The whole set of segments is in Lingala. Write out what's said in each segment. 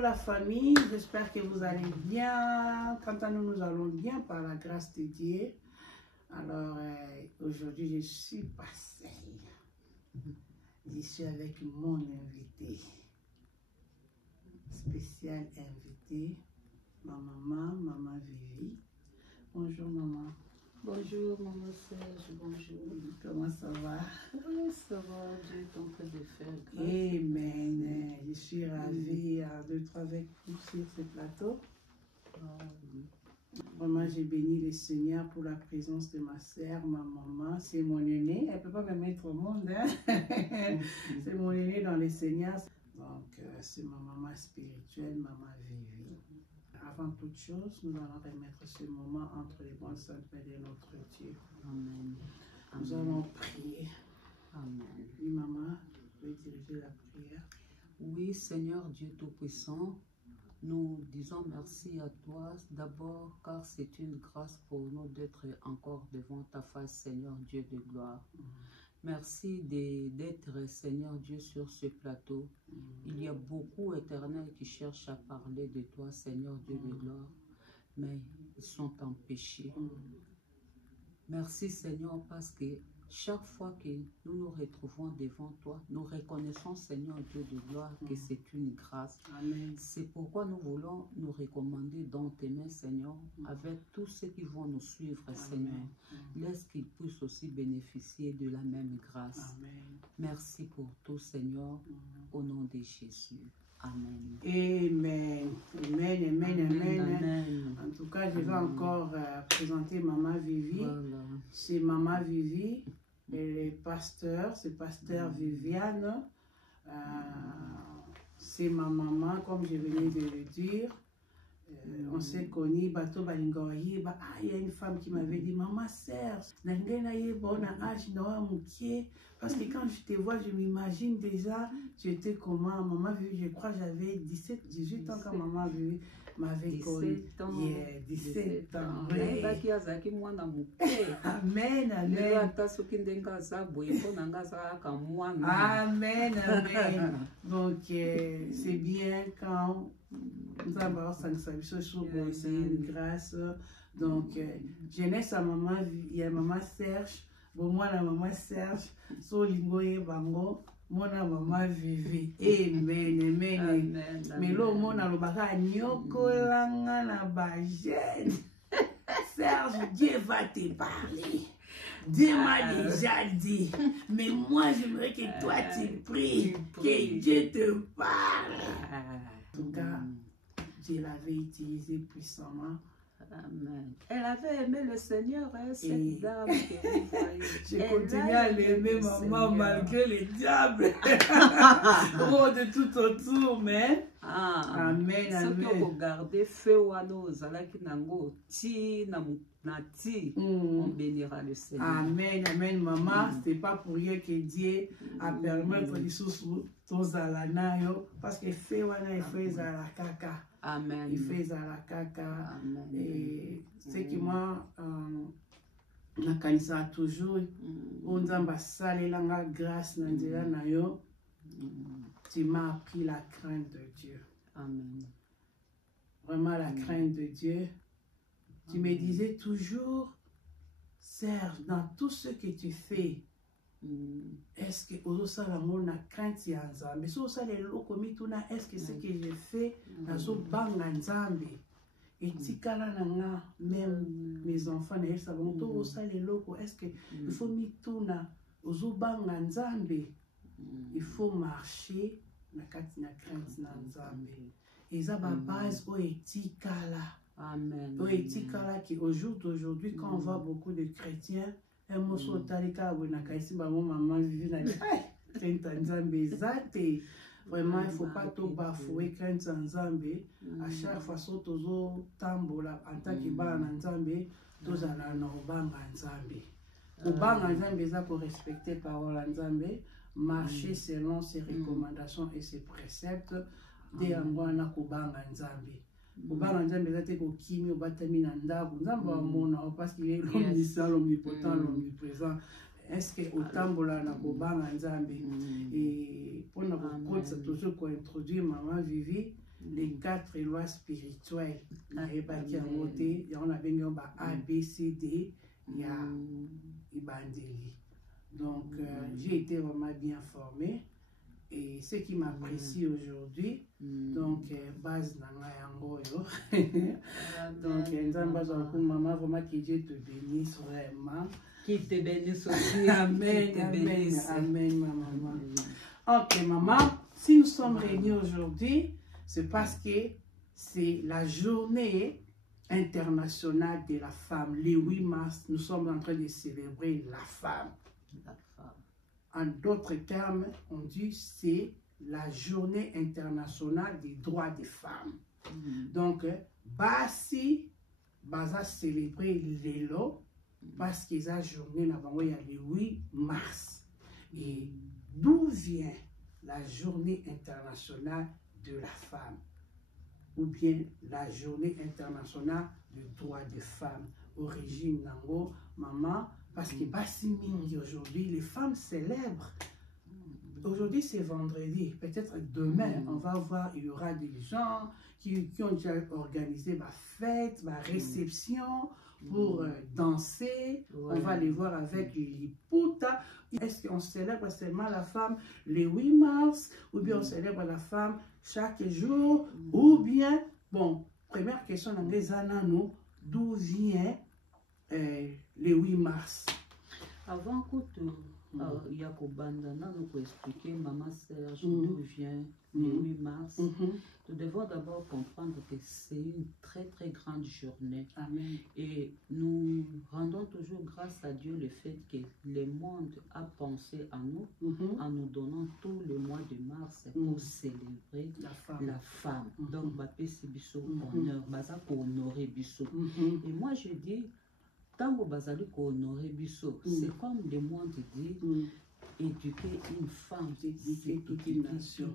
la famille, j'espère que vous allez bien. Quant à nous, nous allons bien par la grâce de Dieu. Alors, aujourd'hui, je suis pas seule. Je suis avec mon invité, spécial invité, ma maman, maman Vivi. Bonjour maman. Bonjour maman Serge, bonjour. Comment ça va? Oui, ça va, Dieu est en train de faire grâce. Amen. Je suis ravie d'être avec vous sur ce plateau. Vraiment, j'ai béni le Seigneur pour la présence de ma sœur, ma maman. C'est mon aînée. Elle ne peut pas me mettre au monde. Hein? C'est mon aînée dans le Seigneur. Donc, c'est ma maman spirituelle, maman Vivi. Avant toute chose, nous allons remettre ce moment entre les bonnes saintes mains de notre Dieu. Amen. Nous allons prier. Amen. Oui, maman, je vais diriger la prière. Oui, Seigneur Dieu Tout-Puissant, nous disons merci à toi d'abord car c'est une grâce pour nous d'être encore devant ta face, Seigneur Dieu de gloire. Merci d'être, Seigneur Dieu, sur ce plateau. Il y a beaucoup éternels qui cherchent à parler de toi, Seigneur Dieu de gloire, mais ils sont empêchés. Merci, Seigneur, parce que chaque fois que nous nous retrouvons devant toi, nous reconnaissons, Seigneur Dieu de gloire, que c'est une grâce. Amen. C'est pourquoi nous voulons nous recommander dans tes mains, Seigneur, avec tous ceux qui vont nous suivre, Seigneur. Laisse qu'ils puissent aussi bénéficier de la même grâce. Amen. Merci pour tout, Seigneur, au nom de Jésus. Amen. Amen. Amen, amen, amen. Amen. En tout cas, je vais encore présenter Maman Vivi. Voilà. C'est Maman Vivi. Elle est pasteur. C'est pasteur Viviane. C'est ma maman, comme je venais de le dire. On s'est connus, bateau balingoyi, il y a une femme qui m'avait dit, maman Serge, parce que quand je te vois, je m'imagine déjà, j'étais comment, maman Vivi, je crois j'avais 17, 18 ans quand maman Vivi m'avait connu. 17 ans. Yeah, 17 ans. Oui. Amen, amen. Amen, amen. Donc, c'est bien quand nous avons c'est une grâce. Donc, jeunesse à maman, il y a maman Serge, bon, moi, la maman Serge, Solingoye Bango, moi, la maman Vivi. Amen, amen. Amen. Mais là, mon alobaka nyoko langa na bajene. Serge, Dieu va te parler. Dieu m'a déjà dit, mais moi j'aimerais que toi tu pries, que Dieu te parle. En tout cas, Dieu l'avait utilisé puissamment. Amen. Elle avait aimé le Seigneur, hein, cette dame que vous voyez. J'ai continué à l'aimer, maman, malgré les diables. Oh, de tout autour, mais. Amen, amen. Ceux qui ont regardé feu wano zalaki nango ti na ti, on bénira le Seigneur. Amen, amen, maman. C'était pas pour rien que Dieu a permis de sous ton zalanayo, parce que feu wana il fait zalakaka. Amen. Il fait zalakaka. Amen. Et c'est que moi, na kanisa toujours, on zamba salelanga grâce na nzela na yo. Tu m'as appris la crainte de Dieu. Amen. Vraiment la crainte de Dieu. Tu me disais toujours, Serge, dans tout ce que tu fais, est-ce que Ozosa l'amour na crainte ya Nzambe? Si Ozosa les loko mituna, est-ce que ce que je fais, nazo banga Nzambe? Et tikala nanga, même mes enfants, ils savent, Ozosa les loko, est-ce que il faut mituna, Ozo banga Nzambe? Il faut marcher na kati na crainte na Nzambe. Et ça ba base o etikala. Amen. O etikala qui au jour d'aujourd'hui quand on voit beaucoup de chrétiens, un mot sur talika ou na kaisi ba mon maman Vivi na crainte Nzambe zate. Vraiment il faut pas tout bafouer crainte Nzambe. À chaque fois surtout zo tambola en tant que ba na Nzambe, tous ana na obanga Nzambe. Obanga Nzambe za pour respecter parole Nzambe. Marcher selon ses recommandations et ses préceptes de angwana kubanga Nzambe. Kubanga Nzambe zate ko kimi obatami na ndabu Nzambe wa mona parce qu'il est l'omniscient, l'omnipotent, l'omniprésent. Est-ce que otambola na kubanga Nzambe? Et pour nous toujours introduire maman Vivi, les 4 lois spirituelles. Nayebaki yango te, yango nabengi yango ba ABCD ya Ibandeli. Donc j'ai été vraiment bien formé. Et ce qui m'apprécie aujourd'hui, donc base nanga yango yo. Donc nzamba za maman vraiment que Dieu te bénisse vraiment. Qui te bénisse aussi. Amen, amen, amen, ma maman. Ok, maman, si nous sommes réunis aujourd'hui, c'est parce que c'est la journée internationale de la femme. Le 8 mars, nous sommes en train de célébrer la femme. La femme. En d'autres termes, on dit c'est la journée internationale des droits des femmes. Donc, basi, baza célébrer l'élo, parce que la journée n'a pas le 8 mars. Et d'où vient la journée internationale de la femme? Ou bien la journée internationale des droits des femmes? Origine nango, maman, parce que basi mingi aujourd'hui, les femmes célèbrent. Aujourd'hui, c'est vendredi. Peut-être demain, on va voir, il y aura des gens qui ont déjà organisé ma fête, ma réception pour danser. On va les voir avec les putas. Est-ce qu'on célèbre seulement la femme le 8 mars ou bien on célèbre la femme chaque jour ou bien, bon, première question dans les anneaux, d'où vient le 8 mars? Avant que Yakobanda nous expliquer, Maman Serge, d'où vient le 8 mars, nous devons d'abord comprendre que c'est une très très grande journée. Amen. Et nous rendons toujours grâce à Dieu le fait que le monde a pensé à nous, en nous donnant tout le mois de mars pour célébrer la femme. Donc, Bapesi Bisso, honneur, Baza pour honorer Bisso. Et moi je dis, Tango Bazali ko honorer Bisso, c'est comme le monde dit, éduquer une femme, c'est toute une nation.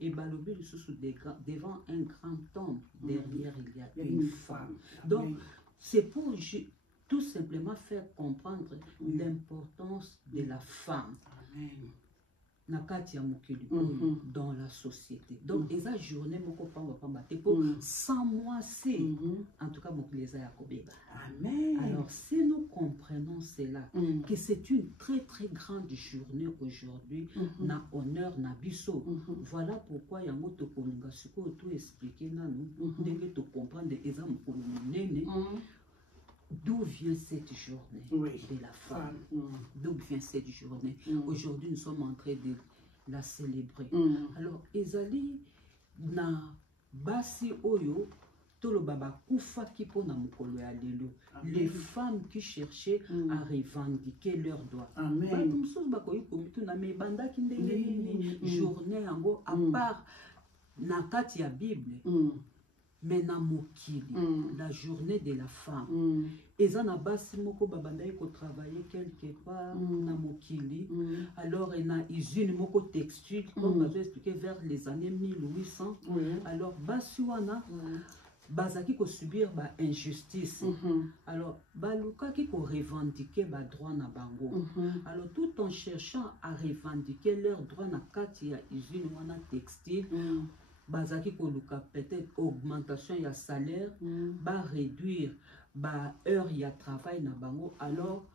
Et Balobi le sous devant un grand homme, derrière il y a une femme. Donc, c'est pour tout simplement faire comprendre l'importance de la femme. Amen. Nakati ya mokili dans la société. Donc, eza journée moko pamba pamba te pour 100 mois c'est en tout cas mokili eza ya kobeba. Amen. Alors, si nous comprenons cela, que c'est une très très grande journée aujourd'hui, na honneur na biso. Voilà pourquoi yango to kolunga siko to expliquer nanu ndenge to comprendre eza mokolo monene. D'où vient cette journée de la femme? D'où vient cette journée? Aujourd'hui, nous sommes en train de la célébrer. Alors, ezali na basi oyo tolo baba kufa kipo na mukolo ya lelo. Les femmes qui cherchaient à revendiquer leurs droits. Amen. Journée yango à part na kati ya Bible. Mais na mokili, la journée de la femme. Eza na basi moko babandai ko travailler quelque part na mokili. Alors na usine moko textile, comme je expliqué vers les années 1800. Alors basi wana bazaki ko subir ba injustice. Alors baluka ki ko revendiquer ba droit na bango. Alors tout en cherchant à revendiquer leurs droits na kati ya usine wana textile. Bazaki koluka peut-être augmentation ya salaire, ba réduire ba heure ya travail na bango. Alors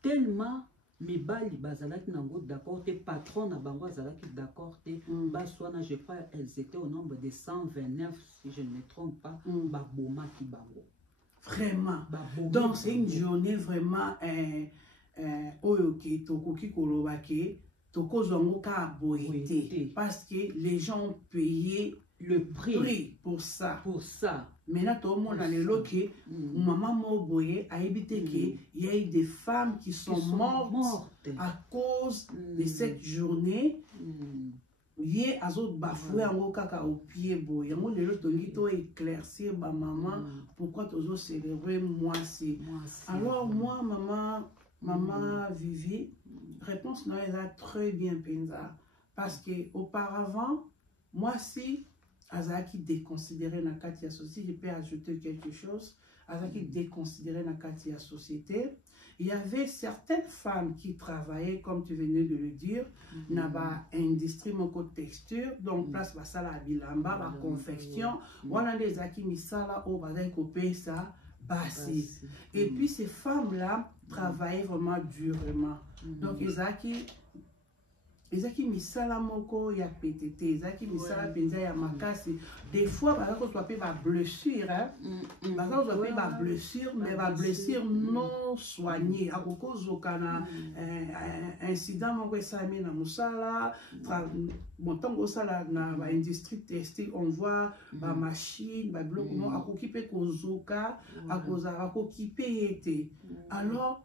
tellement mibali bazalaki nango d'accord te, patron na bango azalaki d'accord te, baswana je crois elles étaient au nombre de 129 si je ne me trompe pas, ba bomaki bango. Vraiment. Donc c'est une journée vraiment oyoki tokoki kolobaki. Parce que les gens ont payé le prix pour ça. Maintenant, tout le monde a le maman Moboye a évité qu'il y ait des femmes qui sont mortes à cause de cette journée. Yé azot bafoué en kaka au pied boy. Yango le lotolito éclaircir ba maman pourquoi toujours célébrer moi c'est. Alors moi maman Vivi. Réponse non, elle a très bien pensa. Parce que auparavant, moi si Azaki déconsidéré na Katia Sosi, je peux ajouter quelque chose. azaki déconsidéré na kati ya société. Il y avait certaines femmes qui travaillaient, comme tu venais de le dire, na ba industrie moko texture, donc place basala bilamba, ba confection, wana nde ezaki misala o bazaki kopesa basi. Et puis ces femmes-là travaillaient vraiment durement. Donc ezaki misala moko ya PTT, ezaki misala penza ya makasi. Des fois bazaki kozwa pe ba blessure, bazaki kozwa pe ba blessure, mais ba blessure non soignées. Akoko zoka na incident moko esalemi na musala, montango osala na ba industrie textile, on voit ba machine, ba biloko no akoki pe kozoka, akoki pe yete. Alors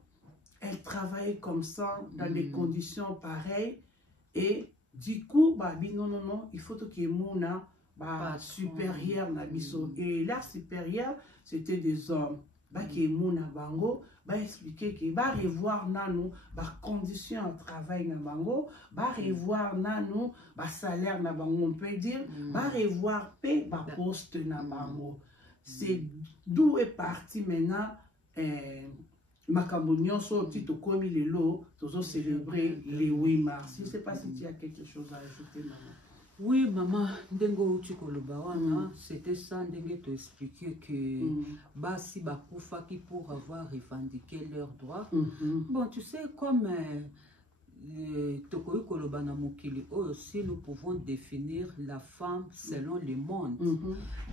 elle travaillait comme ça dans des conditions pareilles. Et du coup, bah, non, il faut que Mouna supérieur na biso. Et la supérieure, c'était des hommes. Bah, qui Mouna bango, bah, expliquer que bah, revoir nano, bah, conditions de travail na bango, bah, revoir nano, bah, salaire na bango, on peut dire, bah, revoir paix, bah, poste na bango. C'est d'où est parti maintenant. Makambo nyonso tito komi lelo tozo célébrer le 8 mars. Je ne sais pas si tu as quelque chose à ajouter, maman. Oui, maman, ndengo utikoloba wana, c'était ça, ndengo te expliquer que basi bakufaki pour avoir revendiqué leurs droits. Bon, tu sais, comme Tokoy koloba na mokili aussi, nous pouvons définir la femme selon le monde.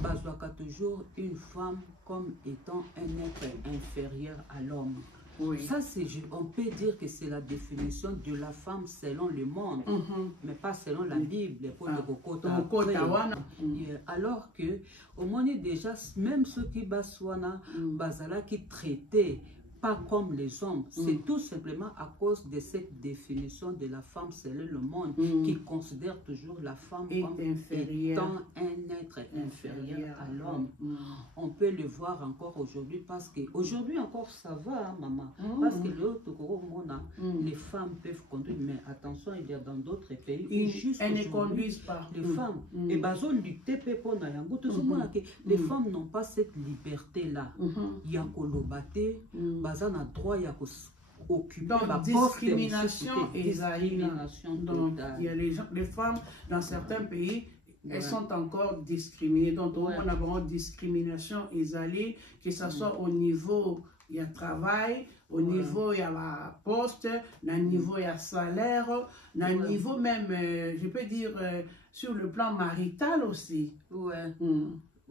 Bazwaka toujours une femme comme étant un être inférieur à l'homme. Oui. Ça, on peut dire que c'est la définition de la femme selon le monde, mais pas selon la Bible. Alors que, au moins déjà, même ceux qui baswana, bazala qui traitaient pas comme les hommes, c'est tout simplement à cause de cette définition de la femme selon le monde qui considère toujours la femme comme étant un être inférieur à l'homme. On peut le voir encore aujourd'hui parce que aujourd'hui encore ça va, hein, maman, parce que les femmes peuvent conduire, mais attention, il y a dans d'autres pays où juste elles ne conduisent pas les femmes et bazo lutter pour les femmes n'ont pas cette liberté là. Il y a kolobate bazana droit ya occuper donc discrimination et discrimination. Donc il y a les femmes dans certains pays, elles sont encore discriminées. Donc on a vraiment discrimination ezali, que ce soit au niveau il y a travail, au niveau il y a la poste, au niveau il y a salaire, au niveau même je peux dire sur le plan marital aussi.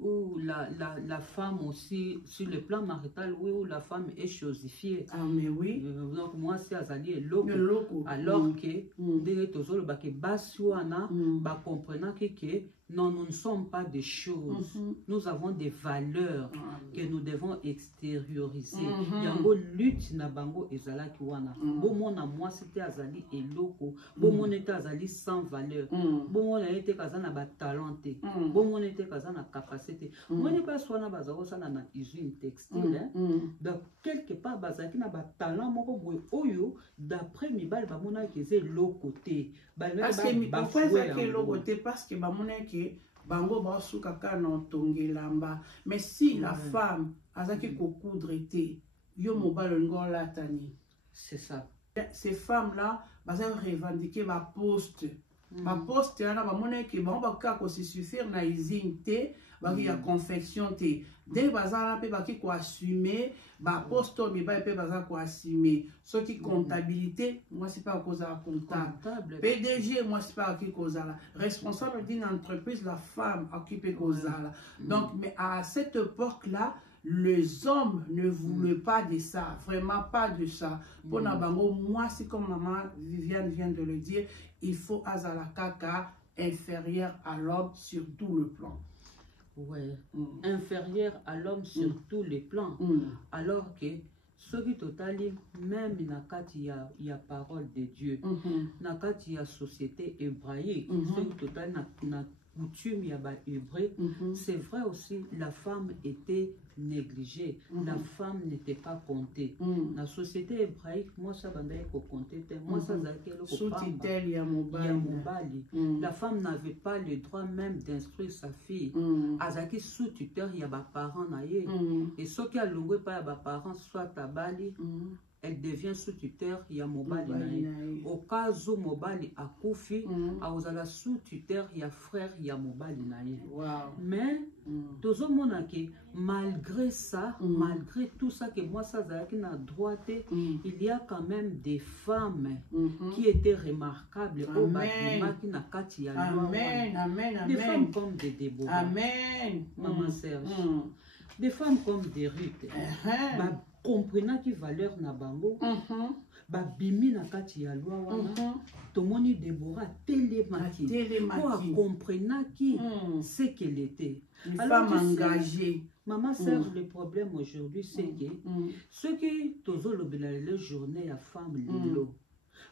Où la femme aussi, sur le plan marital, oui, où la femme est chosifiée. Ah, mais oui. Donc, moi, c'est Azali et Loko. Alors que, comprenant que non, nous ne sommes pas des choses. Nous avons des valeurs que nous devons extérioriser. Yango lutte na bango ezala kiwana. Bon na moi c'était Azali et Loko. Bon mon était Azali sans valeur. Bon mon était kazana ba talenté. Bon mon était kazana capacité. Moi n'est pas soit na bazaro ça na usine textile. Donc quelque part bazaki na ba talent moko boy oyo d'après mibal ba mona keze Lokoté. Parce que pourquoi ça que Lokoté parce que ba mona bango basuka kana tongelamba. Mais si la femme azaki kokoudre te yo mobile ngola tani, c'est ça. Ces femmes là baza revendiquer ma poste. Ma poste yana ba mona ke bango ba ko se suffire na usine te ba ki ya confection te. Dès bazala pe ba ki ko assumer ba poste mi ba pe baza ko assumer. Ce qui comptabilité, moi c'est pas cause à comptable. PDG, moi c'est pas qui cause là. Responsable d'une entreprise, la femme occupée cause là. Donc mais à cette époque là, les hommes ne voulaient pas de ça, vraiment pas de ça. Pour Nabango, moi c'est comme maman Viviane vient de le dire, il faut azala kaka inférieur à l'homme sur tout le plan. Ouais, inférieur à l'homme sur tous les plans. Alors que ce qui totali, même nakati ya parole de Dieu, nakati ya société hébraïque, ce qui totali coutume, il y a hébreu, c'est vrai aussi, la femme était négligée, la femme n'était pas comptée. La société hébraïque, moi ça va compter, moi ça la femme n'avait pas le droit même d'instruire sa fille. Azaki sous-tuteur, il y a des parents et ceux qui a loué pas les parents soit tabali. Elle devient sous-tuteur, il y a Mobali. Au cas où Mobali a Koufi, à sous-tuteur, il y a frère, il y a Mobali. Mais, malgré ça, malgré tout ça que moi, ça n'a droite, il y a quand même des femmes qui étaient remarquables. Des femmes comme des Déborah. Amen. Maman Serge. Des femmes comme des Ruth. Comprenant qui valeur na bango ba bimi na kati ya loi wana tomoni Déborah télémaki pour comprenant qui c'est qu'elle était une femme engagée. Maman Serge, le problème aujourd'hui c'est que ceux qui tozo lobela les journées à femme lilo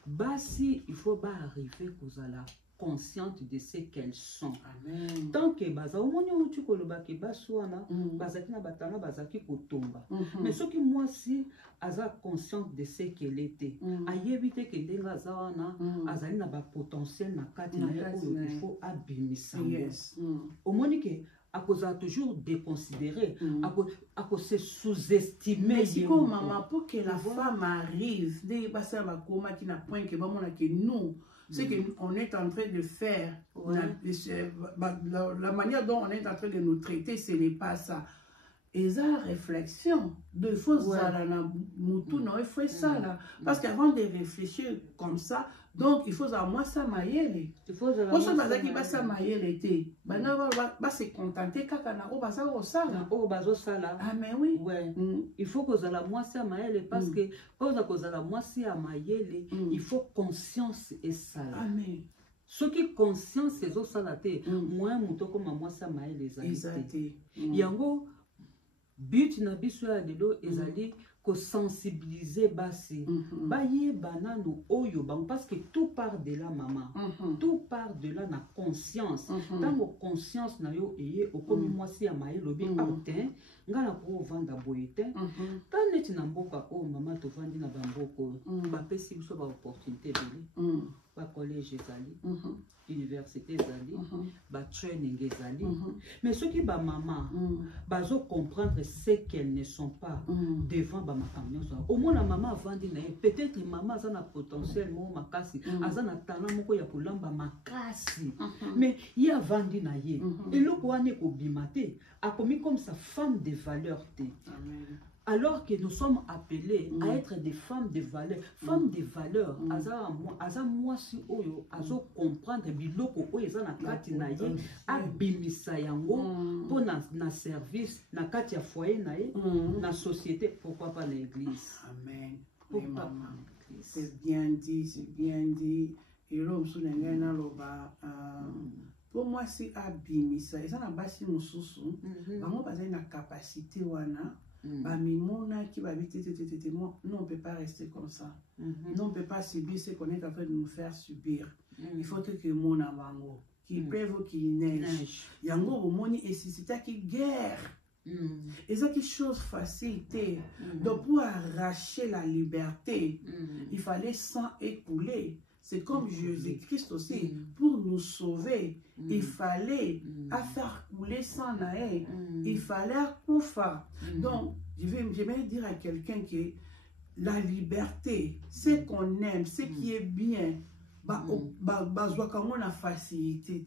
basi il faut pas arriver kozala consciente de ce qu'elles sont. Amen. Tant que baza omoni utu koloba ke baswana bazaki na batanga bazaki kotomba. Mais ce qui moi si aza consciente de ce qu'elle était. Ayebite ke ndenga zawana azali na ba potentiel na kati na il faut abimisa. Yes. Omoni ke à cause toujours déconsidéré, à cause se sous-estimer. Mais maman, pour que la femme arrive, dès que ça va comment qui n'a point que nous, ce qu'on est en train de faire, la manière dont on est en train de nous traiter, ce n'est pas ça. Et ça, réflexion, de faut ça il faut ça là. Parce qu'avant de réfléchir comme ça, donc il faut avoir moi ça maïele. Il faut ça qui va ça maïele été. Va se contenter quand on a au bazar au sala. Au bazar sala. Ah mais oui. Ouais. Il faut que ça la moi ça maïele parce que quand ça la moi ça maïele, il faut conscience et ça. Amen. Ce qui conscience c'est ça la té. Moi muto comme moi ça maïele les amis. Yango but na biso ya lelo ezali ko sensibiliser basi baye banano oyo bang parce que tout part de la maman tout part de là na conscience dans conscience na yo eye okomi mwasi ya maye lobi autin ngana ko vanda boyete tant net na mboka ko mama to vandi na bamboko ba pesi biso ba opportunité de ba collège ezali université ezali ba training ezali mais ceux qui ba maman bazo comprendre ce qu'elles ne sont pas devant ba makamyo ça au moins la maman vandi na peut-être maman a un potentiel mo makasi azana talent moko ya kolamba makasi mais il y a vandi na ye et le ko ane ko bimate a commis comme sa femme de valeur te. Amen. Alors que nous sommes appelés à être des femmes de valeur. Femmes de valeur, aza moi si oyo, azo comprendre biloko oyo eza na kati na ye, abimisa yango pour na service, na kati ya foyer na ye, na société, pourquoi pas l'église. Amen. C'est bien dit, c'est bien dit. Et là, pour moi, c'est abimisa. Et ça n'a pas si mon sous-sous. Maman, pas une capacité wana. Mimona qui va vite, non, on ne peut pas rester comme ça. Non, on ne peut pas subir ce qu'on est en train de nous faire subir. Il faut que mon avango, qu'il pleuve ou qu'il neige. Yango au moni et si c'est qui guerre. Et ça qui chose facilité. Donc pour arracher la liberté, il fallait sang écouler. C'est comme Jésus-Christ aussi, pour nous sauver, il fallait faire couler sang naé, il fallait koufa. Donc, je vais dire à quelqu'un que la liberté, ce qu'on aime, ce qui est bien, la facilité.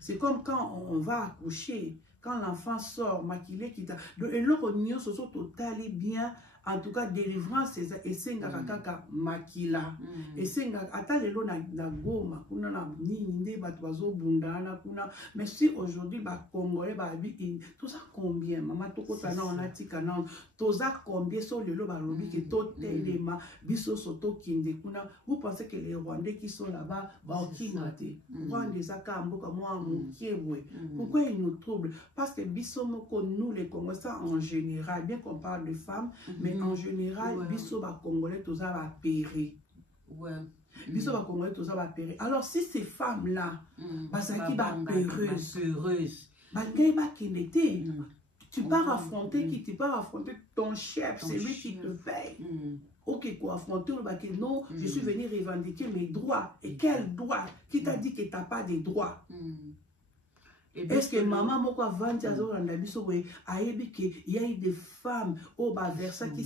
C'est comme quand on va accoucher, quand l'enfant sort, maquillé, et l'autre se sont totalement bien. En tout cas, délivrance, et c'est un makila. Et c'est un atalelo na goma, kuna na ninde, batwazo bundana, kuna. Mais si aujourd'hui, ba Congolais, ba tout ça combien? Maman, tout ça, on a dit canon. Tout ça combien sur le loba lobby qui tout téléma, biso soto kinde, kuna. Vous pensez que les Rwandais qui sont là-bas, ba okimate. Rwandais, zaka, mboka, moi, moukiebwe. Pourquoi ils nous troublent? Parce que biso moko, nous, les Congolais, en général, bien qu'on parle de femmes, mais en général, biso ba Congolais, tout ça va périr. Ouais. Biso ba Congolais toza ba péré. Alors si ces femmes là, bazaki ba peureuse, ba kay ba kinete. Tu pars affronter qui? Tu pars affronter ton chef, c'est lui qui te paye. Ok, quoi, affronter le bac, non, je suis venu revendiquer mes droits. Et quels droits? Qui t'a dit que tu n'as pas de droits? Est-ce que maman, moi, quand il y a eu des femmes au Baversa qui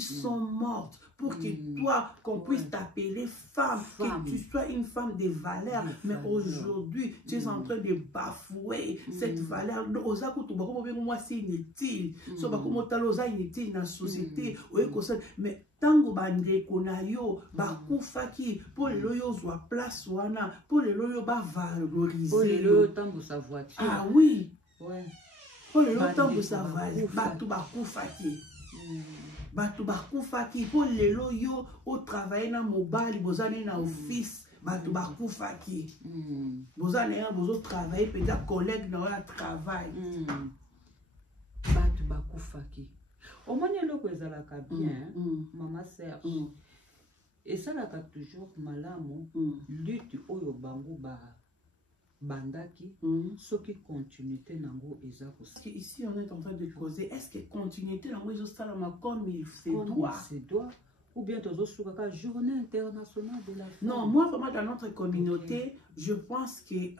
sont mortes pour que toi, qu'on puisse t'appeler femme, que tu sois une femme de valeur. Mais aujourd'hui, tu es en train de bafouer cette valeur. Moi, c'est inutile. C'est inutile dans la société. Mais tango bandeko na yo bakufaki pour le loyo zwa place wana pour le loyo ba valoriser pour le loyo tango sa voiture. Ah oui, ouais, pour le loyo tango sa voiture batu bakufaki batu bakufaki pour le loyo au travail na mobile bozane na office batu bakufaki bozane na bozo travail peut-être collègue na ya travail batu bakufaki. Au moins, il y a bien, maman Serge. Et ça, là, toujours malamu, lutte au bango bandaki, ce qui continuité nango ezako. Ici, on est en train de causer. Est-ce que continuité nango ezosala comme il se doit? Ou bien la journée internationale de la femme? Non, moi, vraiment, dans notre communauté, je pense qu'il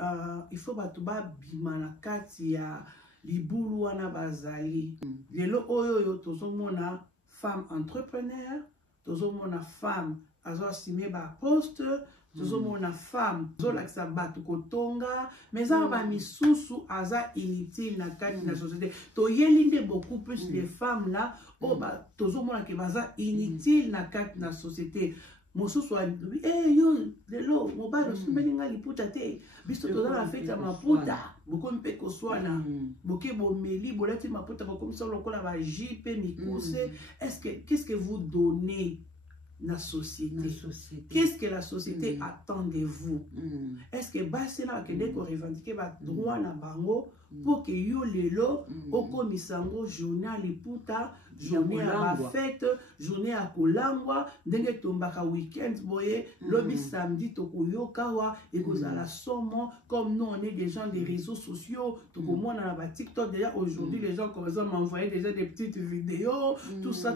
faut batouba bimanakati ya libulu wana bazali. Lelo oyo tozomona femme entrepreneur, tozomona femme azo assumer ba poste, tozomona femme zolakisa batu kotonga, mais ça ba misusu aza inutile na kati na société. Toyelinde beaucoup plus les femmes là, tozomona ke baza inutile na kati na société. Mosusu yo lelo mobile osumelinga liputa te biso toza na fete ya maputa boko mpe koswana boke bomeli bolati maputa comme ça lokola ba jipe mikuse. Qu'est-ce que vous donnez na société? Qu'est-ce que la société attend de vous? Est-ce que basi na kende ko revendiquer ba droit na bango pour que yo lelo okomisango journée liputa, journée à la fête, journée à kolangwa, ndenge tombaka week-end boye, lobby samedi tokoyokawa et kozala somo comme nous on est des gens des réseaux sociaux, tokomona na ba TikTok déjà aujourd'hui les gens commencent à m'envoyer déjà des petites vidéos, tout ça.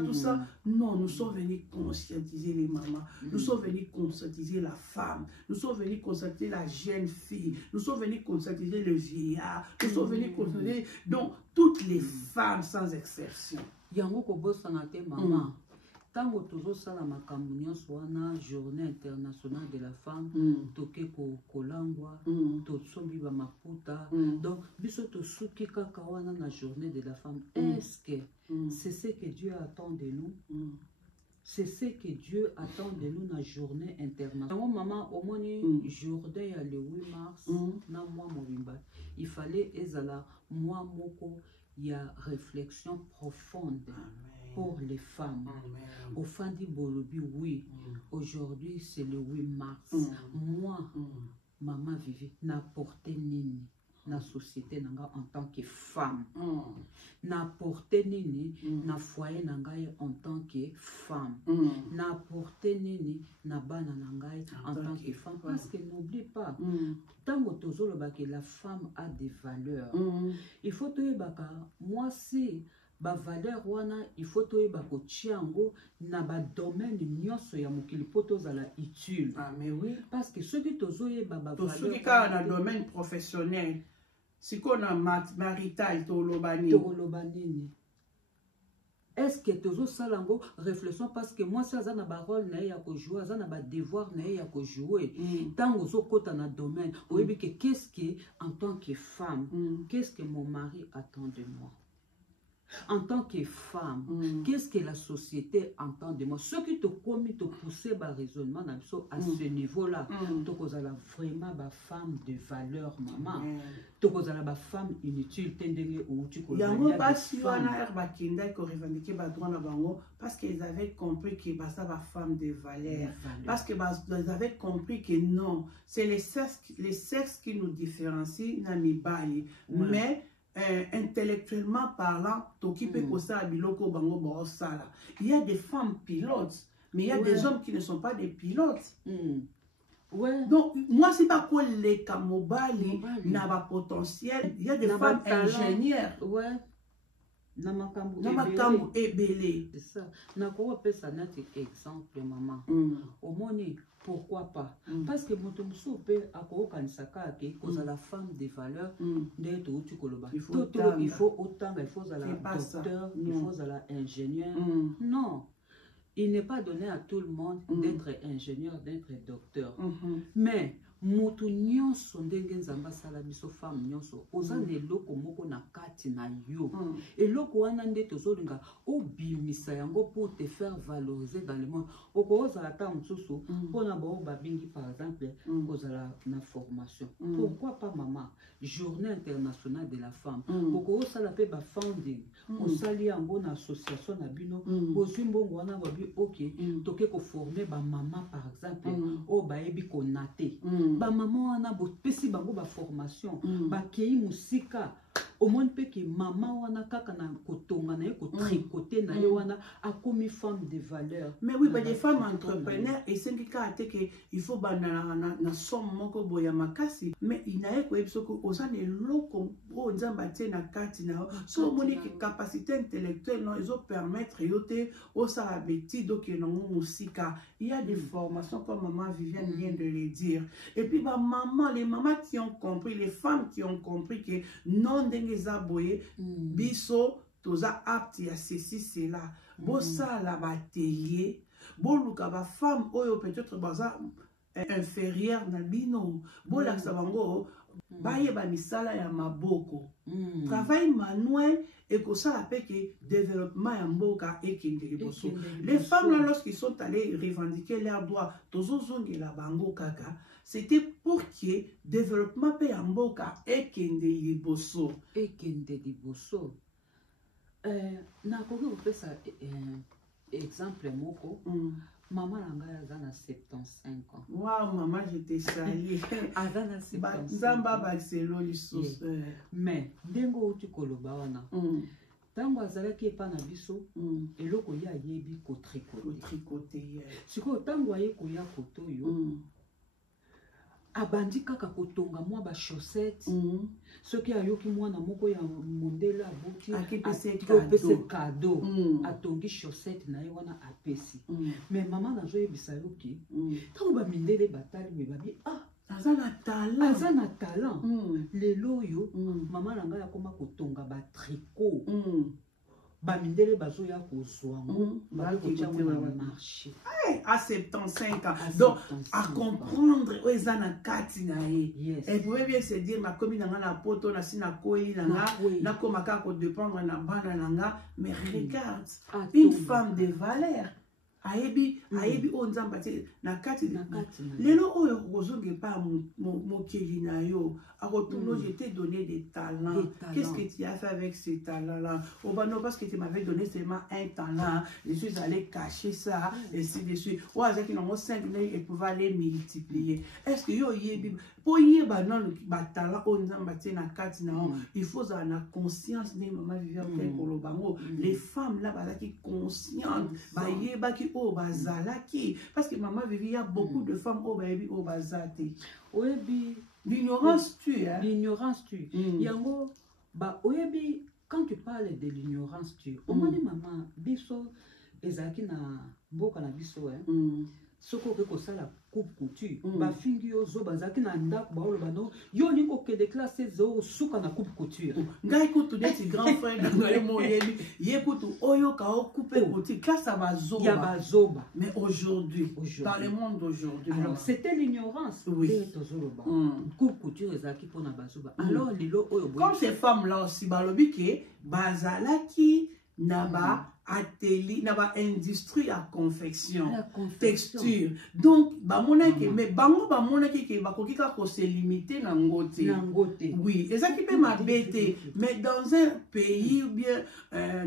Non, nous sommes venus conscientiser les mamans, nous sommes venus conscientiser la femme, nous sommes venus conscientiser la jeune fille, nous sommes venus conscientiser le vieillard, nous sommes venus conscientiser donc toutes les femmes sans exception. Yango ko bosana te maman. Tango tozo sala makambo nyonso wana journée internationale de la femme, toke ko kolangwa, to sombi ba maputa. Donc biso to suki kaka wana na journée de la femme. Est-ce que c'est ce que Dieu attend de nous? C'est ce que Dieu attend de nous na journée internationale. Maman, au moins journée le 8 mars, na moi mobimba. Il fallait ezala moi moko ya réflexion profonde pour les femmes. Au Fandi Bolobi, oui, aujourd'hui c'est le 8 mars. Moi, maman Vivi, n'apporte nini na société nanga en tant que femme. N'apporte nini na foyer nangai en tant que femme. N'apporte nini na bana nangai en tant que femme. Parce que n'oublie pas, tango tozolo ba que la femme a des valeurs. Il faut te baka moi si ba valeur wana il faut to ba ko tiango na ba domaine nyonso ya mokili poto za la utile. Ah mais oui, parce que ceux qui tozo ye ba valeur ceux qui dans le domaine professionnel si qu'on a marital to lobani est-ce que tozo salango réflexion parce que moi ça na ba rôle na ya ko jouer ça na ba devoir na ya ko jouer tango zo kota na domaine oyebi que qu'est-ce que en tant que femme qu'est-ce que mon mari attend de moi. En tant que femme, qu'est-ce que la société entend de moi? Ce qui te commet te pousser par raisonnement à ce niveau-là, tu es vraiment une femme de valeur, maman. Tu es une femme inutile. Parce qu'ils avaient compris que c'est une femme de valeur. Parce qu'ils avaient compris que non, c'est les sexes qui nous différencient, mais intellectuellement parlant, il y a des femmes pilotes, Mais il y a des hommes qui ne sont pas des pilotes. Ouais. Donc, moi, c'est pas quoi les camobali n'a pas potentiel. Il y a des femmes ingénieurs. Ouais. Namakambu ebele. C'est ça. Nakoro peut ça notre exemple, maman. Au moins, pourquoi pas? Parce que mon tombeau peut akoro kanisaka ke cause la femme des valeurs d'être au tukoloba. Il faut autant, il faut la docteur, il faut la ingénieur. Non. Il n'est pas donné à tout le monde d'être ingénieur, d'être docteur. Mais moto nyonso ndenge nzamba sala biso femme nyonso oza eloko moko na kati na yo eloko wana nde tozolinga obimisa yango pour te faire valoriser dans le monde okozala ta mosusu mpona bao babingi par exemple kozala na formation. Pourquoi pas maman journée internationale de la femme okozala pe ba founding osali yango na association na bino ozwi mbongo wana babi ok toke ko former ba maman par exemple o baebi konate ba maman wana bopesi bango ba formation ba kei musika au moins pe que maman wana kaka na kotonga na ye ko tricoter na ye wana akomi femme de valeur. Mais oui, des femmes entrepreneurs et c'est que il faut na somme moko boya makasi mais il n'a ko ebisoko osane loko o nzamba te na kati na so monique capacité intellectuelle non ils ont permettre yote au sala beti donc non musika. Il y a des formations comme maman Viviane vient de le dire et puis bah maman les mamans qui ont compris les femmes qui ont compris que non dengezaboye biso toza apte à ceci cela bossa la batelier boluka ba femme oyo peut-être baza inférieure na bino bolakisa bango baye ba misala ya maboko travail manuel et que ça appelle que développement ya mboka et kindeliboso. Les femmes là lorsqu'ils sont allés revendiquer leurs droits tozozongi la bango kaka c'était pour que développement pe ya mboka et kindeliboso na koki kopesa exemple moko maman nanga azana 75 ans. Waouh maman je te salue. Azana 75 ans. Zamba baxelo lisusu. Mais ndengo uti koloba wana. Tango azalaki epa na biso eloko ya yebi ko tricoter. Siko tango aye koya kotoyo abandi kaka kotonga mwa ba chaussette soki ayoki mwana moko ya mondela aboti apesi cadeau atongi chaussette na ye wana apesi mais mama nazoyebisa yoki ntango bamindele batali me babi aza na talent lelo oyo mama na ngai akoma kotonga batricot bamindele bazoya kozwa ngo bakotia mwana marché à 75 ans. Donc, à comprendre où ils ont kati na ye. Elle pouvait bien se dire, ma commune n'a pas poto, na si na koi na komaka ko dépendre na bana nanga, mais regarde, une femme de valeur. Ayebi o nzamba te na kati lelo oyo kozonge pa mokeli na yo akotuno je t'ai donné des talents. Qu'est-ce que tu as fait avec ces talents là? Oh bah non parce que tu m'avais donné seulement un talent, je suis allé cacher ça et ainsi de suite. Ou avec une 5 et pouvoir les multiplier. Est-ce que yo yebi pour yeba non ba talent o nzamba te na kati na il faut avoir conscience de maman Viviane pour le bango. Les femmes là ba qui conscientes ba yeba qui o bazalaki parce que maman Vivi y a beaucoup de femmes au baby au bazati. Oyebi l'ignorance tue hein. L'ignorance tue. Yango ba oyebi quand tu parles de l'ignorance tue. Au moins maman biso ezaki na mboka na biso hein. Soko ke ko sala coupe couture ba fingi yo zo bazaki na ndako ba olo bano yo ni ko ke de classe zo suka na coupe couture ngai kutu deti grand frère na ngoye moyebi ye kutu oyo ka o coupe couture classe bazoba ya bazoba. Mais aujourd'hui dans le monde d'aujourd'hui alors c'était l'ignorance de tozoloba coupe couture ezaki pona bazoba alors lilo oyo comme ces femmes là aussi balobi ke bazalaki naba atelier naba industrie à confection texture donc ba monaki mais bango ba monaki ke bakoki ka ko se limiter na ngote oui et ça qui peut m'abêter mais dans un pays ou bien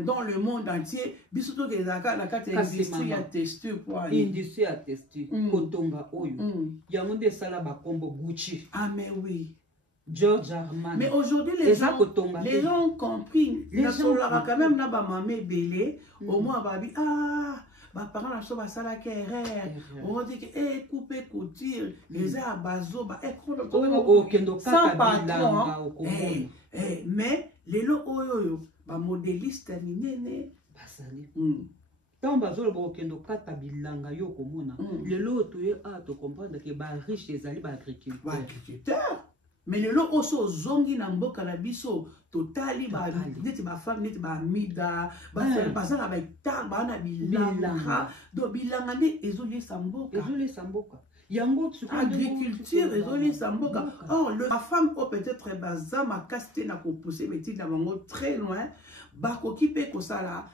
dans le monde entier bisoto ke zaka la carte industrie à texture quoi industrie à texture kotonga oyo yango nde sala ba kombo Gucci. Ah mais oui George Armani. Mais aujourd'hui, les gens ont compris. Les gens ont quand même na ba mamé belé. Au moins, babi baparents na biso basalaki erreur odi ke couper couture eza ya bazoba sans patron mais lelo oyo bamodéliste ya minene basali tant bazolo bokendo kata bilanga yo komona lelo toye a to comprendre que ba riche ezali ba agriculteur mais lelo oso zongi na mboka na biso totali ba neti ba femme neti ba mida bazala ba hectare ba na bilanga do bilanga nde ezoli samboka yango agriculture ezoli samboka or la femme peut peut-être baza makasi na ko pousser métier na bango très loin bakoki pe ko sala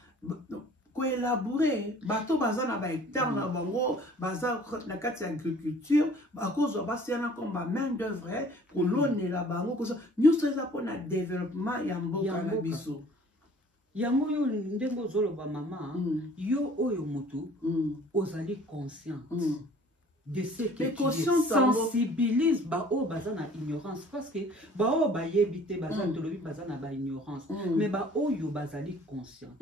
ko élaborer bato baza na ba hectare na bango baza na kati ya agriculture bakozwa basiana comme ba main d'œuvre kolonela bango kosa nyuso eza pona développement ya mboka na biso yango yo ndenge ozoloba mama yo oyo mutu ozali conscient de ce que tu sensibilise bao baza na ignorance parce que bao ba yebite baza tolobi baza na ba ignorance mais ba oyo bazali conscient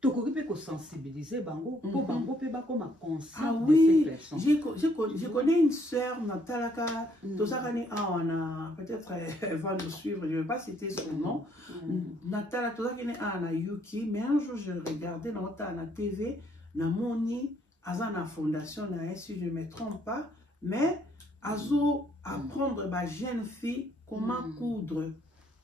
tokoki pe ko sensibiliser bango po bango pe ba comme conscient de ces personnes. Je connais une sœur Natalaka tosakani ana peut-être elle va nous suivre, je ne vais pas citer son nom. Natala tosakani ana Yuki, mais un jour je regardais dans la TV na moni Aza na fondation na si je ne me trompe pas, mais Azo apprendre ma jeune fille comment coudre.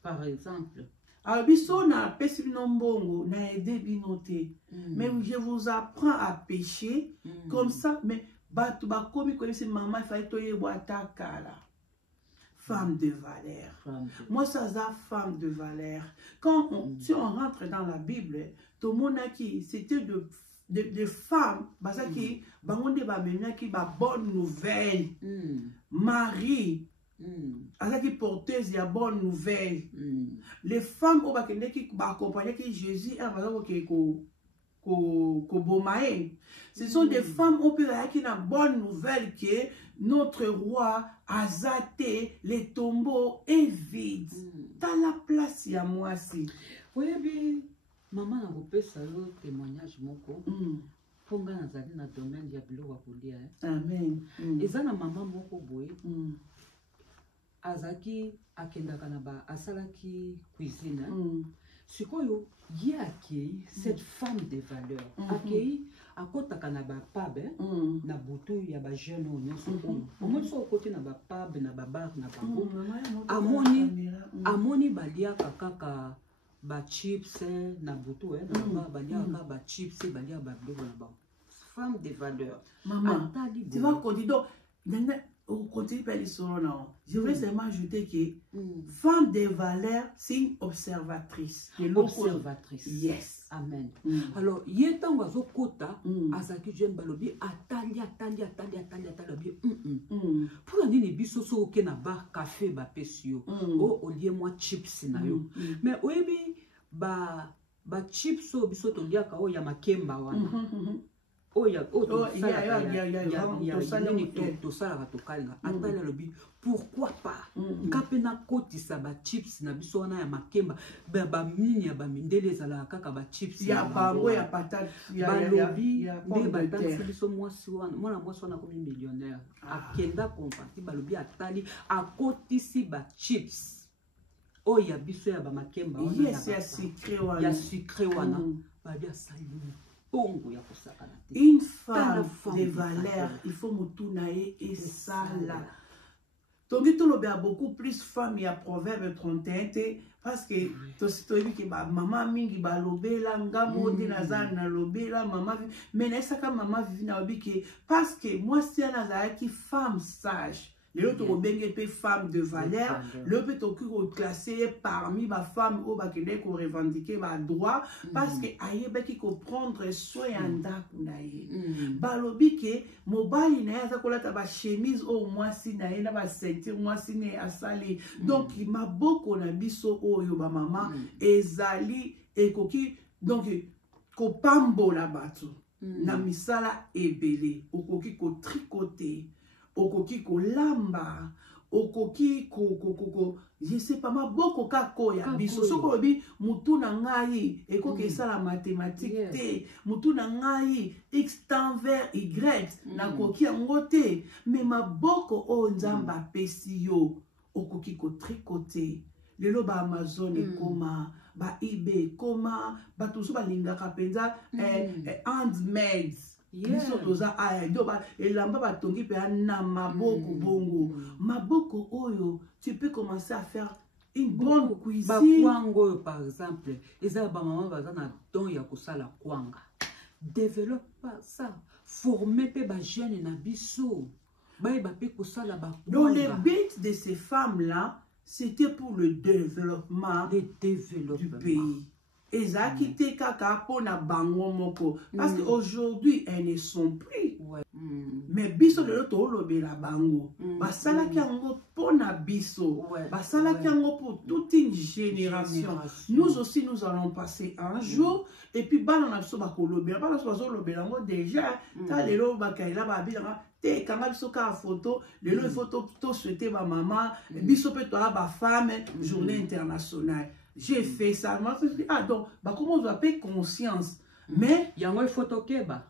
Par exemple. Alors, biso na pesi nombongo na aidé binoté. Mais je vous apprends à pêcher comme ça, mais batu ba komi connaissez maman il fallait toyer boita kala. Femme de valeur. Moi, ça c'est femme de valeur. Quand si on rentre dans la Bible, tout le monde qui c'était de femmes, qui bangonde ba menaki ba bonne nouvelle. Marie, qui porteuse ya bonne nouvelle. Les femmes au bakende qui ba accompagner qui Jésus a ko bomae. Ce sont des femmes au pays qui na bonne nouvelle que notre roi a zaté les tombeaux est vide. Dans la place ya moi si. Oui bien. Maman a repéré ça témoignage moko. Ponga nazali na domaine ya biloko kolia. Amen. Eza na maman moko boye. Azaki akendaka na ba asalaki cuisine. Sikoyo ye akei cette femme de valeur. Akei akotaka na ba pub na butu ya ba jeune nyonso oyo. Omoni so côté na ba pub na ba bar na bango. Amoni balia kaka ba chips na butu na balia ba chips balia ba biloko na ba femme de valeur. Maman, tu vas continuer donc on continue par l'histoire. Je voulais seulement ajouter que femme de valeur c'est une observatrice. Observatrice. Yes. Amen. Alors yetan wazo kota azaki jeune balobi atali bi pour nini biso so ke na bar café ba pesio o olie moi chips na yo mais oyebi ba chips so biso to liaka o ya makemba wana oya to sala to kalinga atali lobi pourquoi pas kapena kotisa ba chips na biso wana ya makemba ba mini ya ba mindele zala kaka ba chips ya bango ya patate ya lobi nde batansi biso mwasi wana mwana mwasi wana komi millionnaire akenda kompati balobi atali akotisi ba chips oya biso ya ba makemba wana ya sucré wana babi asali une femme de valeur, il faut mutunae et sala. Tongi to lobe a beaucoup plus femme ya proverbe 31 parce que to sitoyi ki ba mama mingi ba lobela ngamo de nazana na lobela mama mais na saka mama vivi na obi ki parce que moi si na za ki femme sage. Les autres ont bien été femmes de valeur. Le peut être classé parmi ma femme au Bakene qu'on revendiquait ma droit parce que aïe qui comprendre soin en dakunaye. Balobi ke mobile na ya kola ta ba chemise au moins si na na ba ceinture moi si ne asali. Donc il m'a beaucoup na biso o yo ba mama ezali ekoki donc ko pambo la batu. Na misala ebele okoki ko tricoter okoki kolamba okoki je sais pas maboko kako ya biso soko bi mutu na ngai ekoki sala mathématique te mutu na ngai x temps vers y na koki yango te mais maboko o nzamba pesi yo okoki ko tricoter lelo ba Amazon ekoma ba eBay ekoma ba tuso ba lingaka penza handmade biso toza aya ndo ba elamba batongi pe na maboko bongo maboko oyo tu peux commencer à faire une bonne cuisine bakwango par exemple eza ba maman baza na don ya kosala kwanga développe ça former pe ba jeune na biso ba pe kosala ba donc le but de ces femmes là c'était pour le développement du pays. Ezaki te kaka pona bango moko parce que aujourd'hui elles ne sont plus mais biso de l'autre lobela bango basalaki yango pona biso basalaki yango pour toute une génération. Nous aussi nous allons passer un jour et puis bana na biso bakolobela bana biso lobela ngo déjà ta lelo bakaila babila te kanga biso ka photo lelo photo to souhaiter ba maman biso pe to ba femme journée internationale. J'ai fait ça, moi je dis ah donc bah comment on appelle conscience mais il y a un photo keba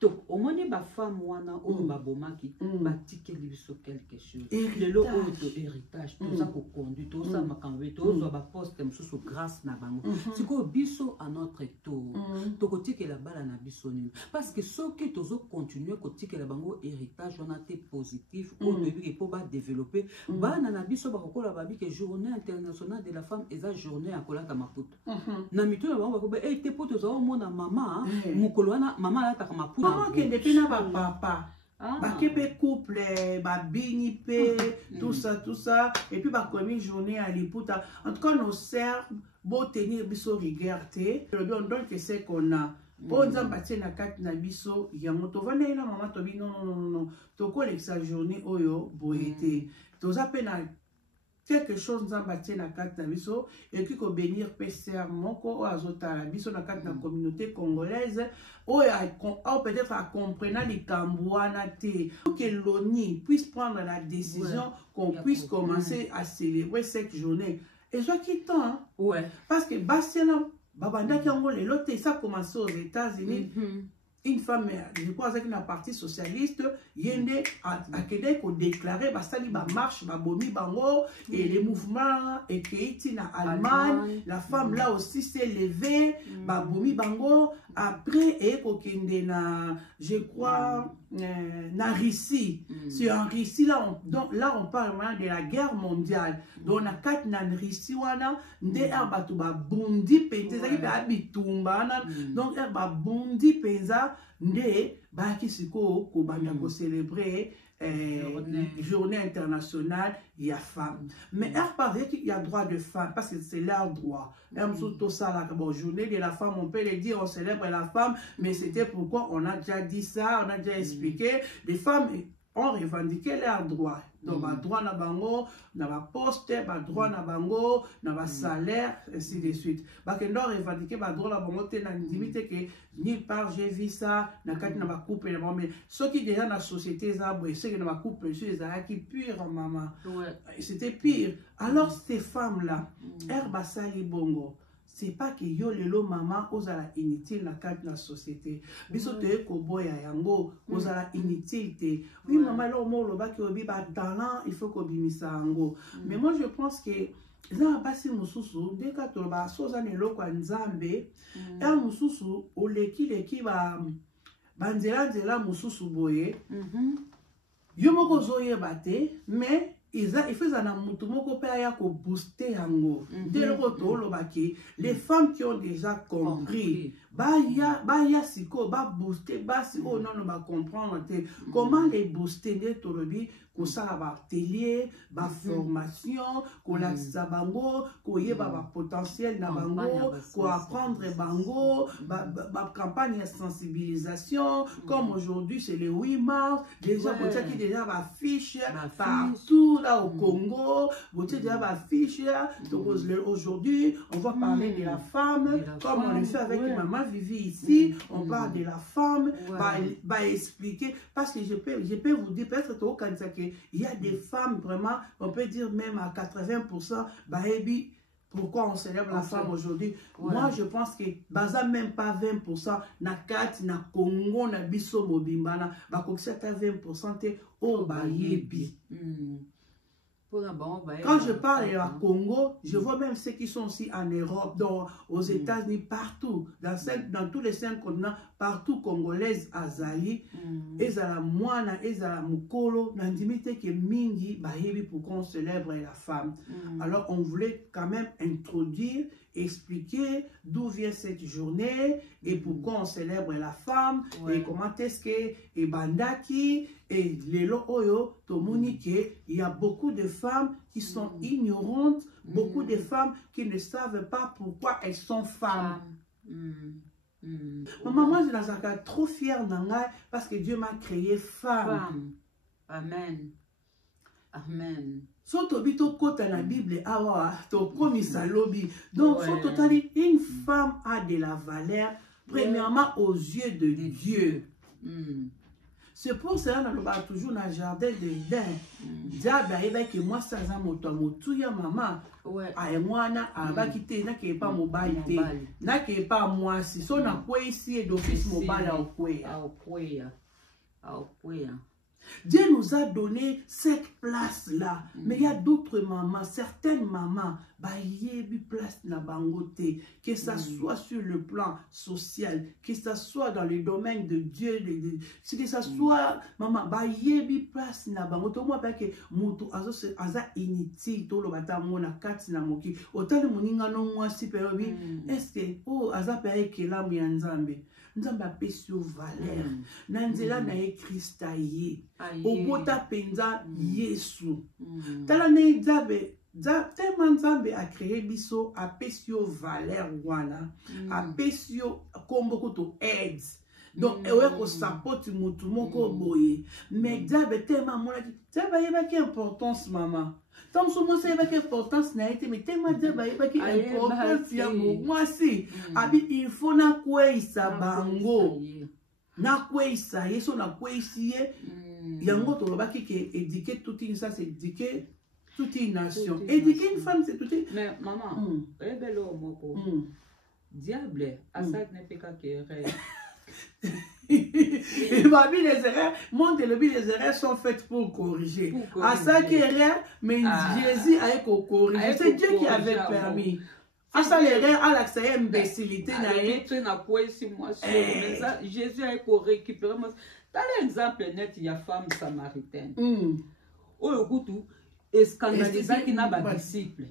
donc au moins ba femme wana o ba bomaki ba tike biso quelque chose le lo auto héritage tout ça pour conduire tout ça makambe tout ça ba poste mususu grâce na bango siko biso à notre tour to kotike la bala na biso ni parce que ceux qui tozo continuer kotike la bango héritage on a été positif au début et pour ba développer ba na biso ba kokola ba bi que journée internationale de la femme eza journée à kolaka maputo na mitu na bango ba te poto zo mona mama mukolo wana mama la ta maputo maman qui depuis na ba papa ba kepe couple ba bini pe tout ça et puis ba première journée à Liputa en tout cas nos sœurs beau tenir biso regardé on donne que c'est qu'on a bon nzamba na kati na biso ya moto vana ina maman to bi non to koleksa journée oyo boyete to za pe na quelque chose nzamba na kati na biso et qui ko bénir pester moko o azota la biso na kati na communauté congolaise o peut-être à comprendre les cambouana te que l'ONU puisse prendre la décision qu'on puisse commencer à célébrer cette journée et soit qui temps parce que Bastien babanda qui en les lotés ça commencé aux États-Unis une femme, je crois que la partie socialiste, yende a qu'elle qu'on déclarer bastali ba marche ba bomi bango et les mouvements et qui na Allemagne, la femme là aussi s'est levée ba bomi bango après et kokende na je crois na Russie. Sur en Russie là on parle vraiment de la guerre mondiale. Donc na kat na Russie wana nde abatu ba bundi penza ki ba bitumba donc ba bundi penza nde baki siko ko banda ko célébrer journée internationale il y a femme mais elle paraît qu'il y a droit de femme parce que c'est leur droit tout ça là bon journée de la femme on peut le dire on célèbre la femme mais c'était pourquoi on a déjà dit ça on a déjà expliqué les femmes ont revendiqué leurs droits donc ba droit na bango na ba poste ba droit na bango na ba salaire ainsi de suite ba que ndor revendiquer ba droit na bango te na limite que nulle part j'ai vu ça na kati na ba couple na bango mais ceux qui déjà na société ça boy ceux qui na ba couple sur les qui pire maman c'était pire alors ces femmes là herba sali bongo c'est pas que yo lelo maman ozala inutile na kati na société biso te ko boya yango ozala inutile te oui maman lo mo lo ba ki obi ba talent il faut ko bimisa yango mais moi je pense que za basi mususu de ka to ba soza ne lo kwa nzambe ya mususu oleki ba banzela mususu boye yo moko zoye bate mais il faut que mutu moko pe aya ko booster yango dès le retour les femmes qui ont déjà compris ya siko ba booster ba si oh non ba comprendre comment les booster de tolobi ko sala ba atelier ba formation ko la bango ko yeba ba potentiel na bango ko apprendre bango ba campagne de sensibilisation comme aujourd'hui c'est le 8 mars déjà pour ça qui déjà ba fiche partout là au Congo vous déjà ba fiche donc aujourd'hui on va parler de la femme comme on le fait avec maman maman Vivi ici, on parle de la femme, va expliquer, parce que je peux vous dire, peut-être qu'il y a des femmes vraiment, on peut dire même à 80%, pourquoi on célèbre la femme aujourd'hui? Moi, je pense que baza même pas 20%, na kati, na Congo, na biso mobimbana, bakokisata 20% te o bayebi. Quand je parle de la Congo, je vois même ceux qui sont aussi en Europe, aux États-Unis, partout, dans tous les 5 continents, partout congolaises azali, ezala mwana, ezala mukolo, nandimite ke mingi bayebi pour qu'on célèbre la femme. Alors on voulait quand même introduire, expliquer d'où vient cette journée et pourquoi on célèbre la femme et comment est-ce que et bandaki et lelo oyo tomonike, il y a beaucoup de femmes qui sont ignorantes, beaucoup de femmes qui ne savent pas pourquoi elles sont femmes. Maman, moi je suis trop fière parce que Dieu m'a créé femme. Amen. Amen. So tobito kota na Bible awa to komisa lobi. Donc faut totalement une femme a de la valeur premièrement aux yeux de Dieu. C'est pour cela que nous avons toujours dans le jardin de l'Éden. Diable a que moi ça a moto ya maman. Aye mwana abakite na ke pas mobile te. Na ke pas moi si so na kwa ici d'office mobile au kweya. Dieu nous a donné cette place-là. Mais il y a d'autres mamans, certaines mamans, bayebi place na bangote, que ça soit sur le plan social, que ça soit dans le domaine de Dieu, que ça soit, maman, bayebi place na bangote. Moi, parce que mutu aza inutile, to lo bata mona kati na moki. Autant de moninga non moi si perobi, est-ce que oh aza paye que la mianzambe. Nzamba pesio valeur. Nanzela na e Krista ye. Obota penza Yesu. Tala ne nzabe. Tellement nzambe a créé biso a pesio valeur wana. A pesio kombo to aids. Donc ewe ko support mutu moko boye. Mais nzabe tellement mona ki. Nzabe yeba ki importance maman. Tant que moi c'est avec importance n'a été mais tellement dire bah il y a importance ya moi si abi il faut na kwesa bango na kwesa yeso na kwesi yango to lobaki ke éduquer toute une ça c'est éduquer toute une nation éduquer une femme c'est toute mais maman ebelo moko diable asak ne peka kere. Et les erreurs, les erreurs sont faites pour corriger. À ça qui est erreur, mais Jésus a corrigé. C'est Dieu qui avait permis. À ça l'erreur, à l'accès imbécilité. Jésus a récupéré. Dans l'exemple net, il y a femme samaritaine. Oh, et scandalisé qui n'a pas disciple.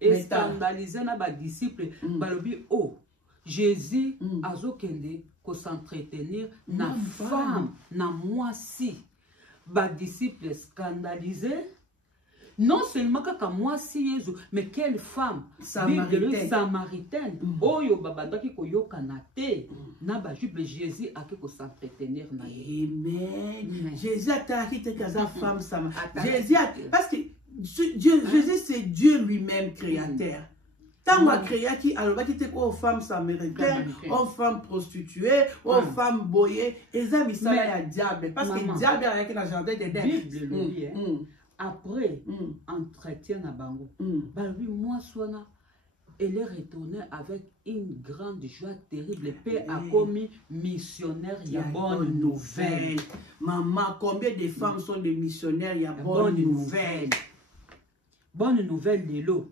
Et scandalisé n'a pas disciple. Balobi, oh, Jésus a zokende ko s'entretenir na femme na moi si ba disciple scandalisé non seulement kaka moi si Yesu mais quelle femme samaritaine oyo babandaki ko yokana te na ba juble Jésus a ko s'entretenir na amen. Jésus a tarité kaza femme samaritaine. Jésus parce que Dieu Jésus c'est Dieu lui-même créateur. Tant qu'on a créé qui alors va quitter aux femmes samaritaines, aux femmes prostituées, aux femmes boyées, et amis ça la diable parce que diable avec la jardin des Bible après entretien à bango. Bah lui moi soina elle est retournée avec une grande joie terrible. Père a commis missionnaire, il y a bonne nouvelle. Maman, combien de femmes sont des missionnaires, il y a bonne nouvelle. Bonne nouvelle de l'eau.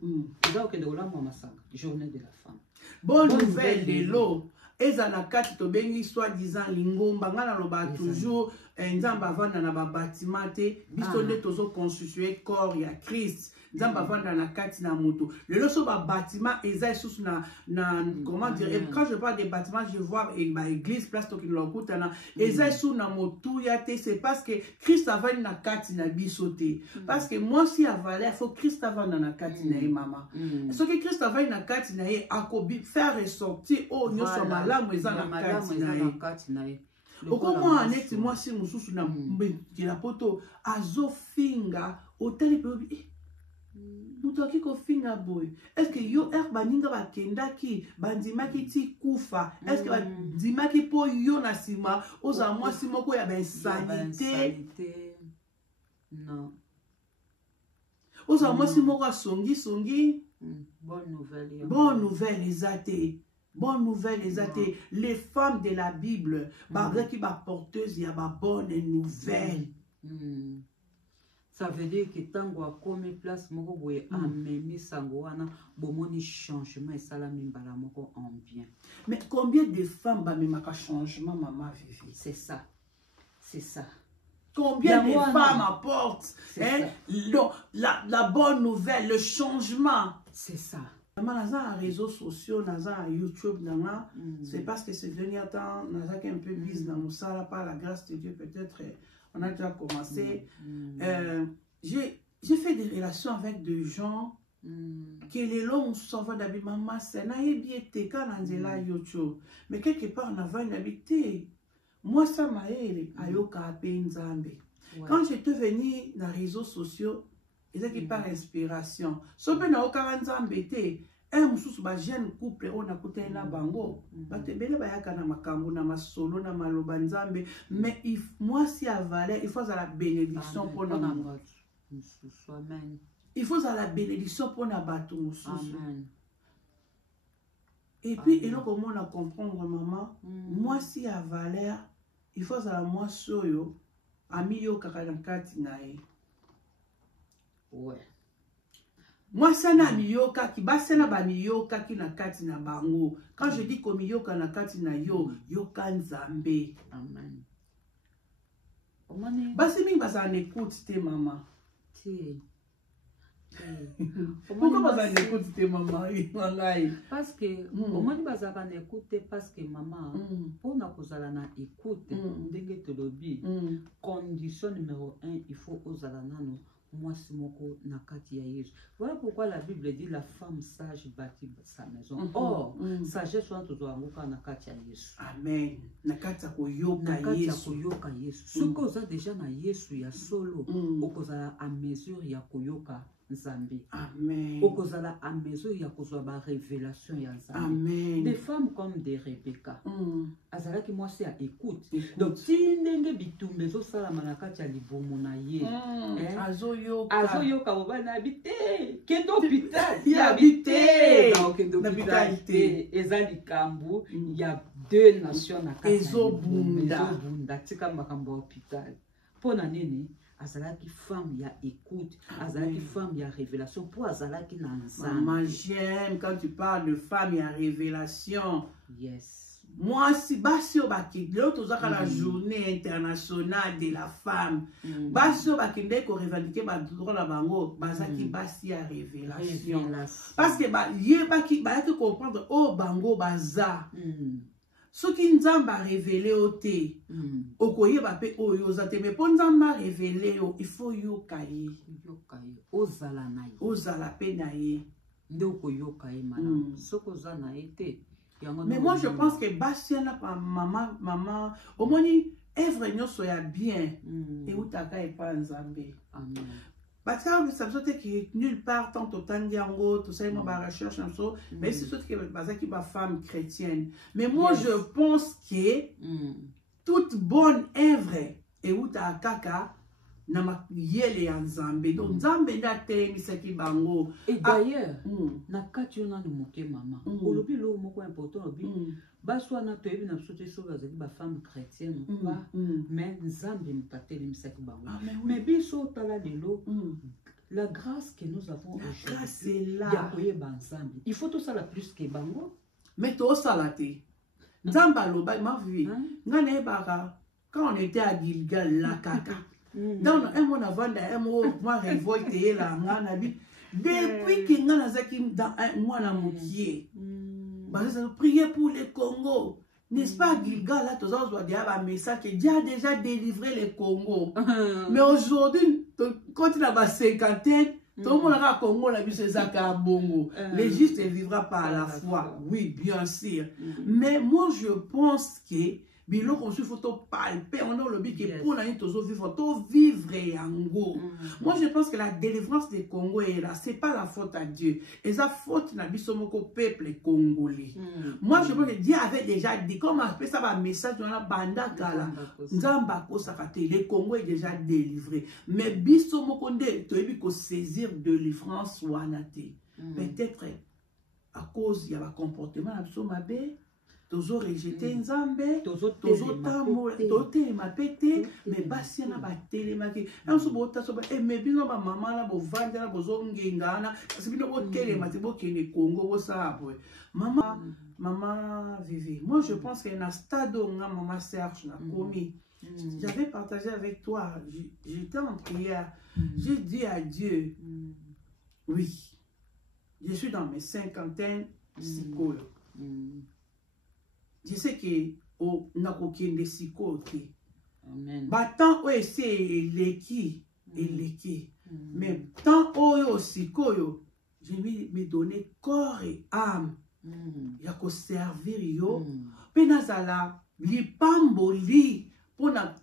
Journée de la femme. Bonne nouvelle de l'eau. Ezanakati to bengi soi-disant lingomba ngana loba toujours nzamba vanda na ba bâtiment te biso nde tozo constituer corps ya Christ. Nzamba vanda na kati na moto. Le loso ba bâtiment eza sous na comment dire et quand je parle des bâtiments je vois ba église place to kin lokuta na eza sous na motu ya te c'est parce que Christ avanda na kati na biso te. Parce que moi si a valeur faut Christ avanda na kati na maman. Ce que Christ avanda na kati na akobi faire ressortir oh nyoso malamu eza na kati na ye. Comment aneti moi si mususu na la poto azofinga hôtel pebi Mutoki ko finga boy. Est-ce que yo baninga bakendaki bandimaki ti kufa? Est-ce que bandimaki po yo na sima oza moi simoko ya insanité? Non. Oza moi simoko songi. Bonne nouvelle. Bonne nouvelle ezate. Bonne nouvelle ezate. Les femmes de la Bible, qui ba porteuse ya ba bonne nouvelle. Ça veut dire que tango a comme place moko boye amemi sango wana bomoni changement et salami mbala moko en bien. Mais combien de femmes ba memaka changement maman Vivi? C'est ça. C'est ça. Combien de femmes apportent la bonne nouvelle, le changement? C'est ça. Dans les réseaux sociaux, dans YouTube, c'est parce que c'est devenu un peu busy dans ça, par la grâce de Dieu, peut-être on a déjà commencé. J'ai fait des relations avec des gens qui les longs sauvent d'habiter maman, c'est naïbiété quand on est là YouTube. Mais quelque part on avait une habité. Moi ça m'a aidé à yoka à Nzambe. Quand j'étais venu dans les réseaux sociaux, ils qui par inspiration. So pe na yoka Nzambe te. Mususu ba jeune couple on a côté na bango batebele bayaka na makambo na masolo na maloba Nzambe, mais moi si avalait il faut la bénédiction pour na mususu. Amen. Il faut la bénédiction pour na bato mususu. Amen. Et puis et donc comment on a comprendre maman, moi si avalait il faut la moi soyo ami yo kakalankati nae. Ouais. Moi, ça n'a miyoka qui basena ba miyoka qui na kati na bango. Quand je dis comme miyoka na kati na yoka Nzambe. Amen. Basi mingi basa en écoute te maman. Pourquoi basa en écoute te maman? Parce que au moins basa en écoute parce que maman pour na kozala na écoute ndenge to lobi condition numéro 1 il faut ozala nano moi simoko nakati ya Yesu. Voilà pourquoi la Bible dit la femme sage bâtit sa maison. Or sagesse soit toujours angoka nakati ya Yesu. Amen. Nakati ya koyoka Yesu. Ce que oza déjà na Yesu ya solo okozala à mesure ya koyoka Nzambe. Amen. Okozala à mesure ya kozwa ba révélation ya Nzambe. Amen. Des femmes comme des Rebecca. Azala ki moi c'est à écoute. Donc si ndenge bitumbe zo sala manakati ya libomo na ye. Azoyoka obana habité. Kendo hôpital. Ya habité. Donc kendo hôpital. Ezali kambu. Il y a deux nations na kati. Ezobunda tika makambo hôpital. Pona nini? Azalaki femme ya écoute, azalaki femme ya révélation pour azalaki na Nzambe. Maman, j'aime quand tu parles de femme ya révélation. Yes. Moi si basio bakide l'autre la journée internationale de la femme. Basio bakinde ko revendiquer ba droit la bango, bazaki basi ya révélation. Parce que ba ye baki ba ki comprendre oh bango baza. Ce qui nous a révélé au thé, au koye bape o yozate, mais pour nous a révélé il faut yokaye, ozala naye, ozala pe naye, ndoko yokaye madame, soko zana été. Mais moi je pense que Bastien là maman, au moins œuvre nyonso ya bien, et utaka et pas Nzambe. Amen. Parce que ça veut dire que nulle part, tant au temps d'yango, tout ça, il m'a recherche un saut, mais c'est sûr que c'est une femme chrétienne. Mais moi, je pense que toute bonne œuvre est où ta kaka, na ma yele en Nzambe. Donc, Nzambe na te misaki bango. Et d'ailleurs, na kati ona no moke maman. Olobi lo moko important obi. Baswa na toyebi na sote so bazali ba femme chrétienne ou pas, mais Nzambe mutateli misaki bango. Mais biso tala lelo, la grâce que nous avons aujourd'hui, c'est là. Il faut tout ça la plus que bango. Mais to salate. Nzamba loba ma vie. Ngane baka quand on était à Gilgal la kaka. Dans un mois avant un mot moi révolté là ngana bi depuis que ngana zaki dans un mois na mokié. Bah ça prier pour le Congo. N'est-ce pas Gilgal là tous on doit dire un message que Dieu a déjà délivré le Congo. Mais aujourd'hui quand il a ba cinquantaine tout le monde a Congo la vie c'est ça qu'à bongo. Le juste vivra par la foi. Oui, bien sûr. Mais moi je pense que biloko mosusu faut to palper on le bi que pour nani tozo vivre yango. Moi je pense que la délivrance des Congo est là, c'est pas la faute à Dieu, et ça faute na biso moko peuple congolais. Moi je pense que Dieu avait déjà dit, comme appelle ça un message dans la banda kala nzamba ko sakate, le Congo est déjà délivré, mais biso moko nde to ebi ko saisir délivrance wanate. Peut-être à cause il y a un comportement absolument mabe, tozo rejeter nzambe, tozo tambo, tote ma pété, mais basi na ba télémaki. On se bota so ba mais bino ba maman na bo vanda na bo zongenga na, parce que bino bo téléma te bo kene Congo bo ça boy. Maman Vivi. Moi je pense qu'il y a un stade où maman Serge na commis. J'avais partagé avec toi, j'étais en prière, j'ai dit à Dieu, oui. Je suis dans mes cinquantaines psychologues. Je sais que n'a aucun de psychologues. Tant où c'est l'équipe et l'équipe. Mais tant où psychologue, je vais me donner corps et âme. Il y a qu'à servir yo. Penazala li pamboli pour na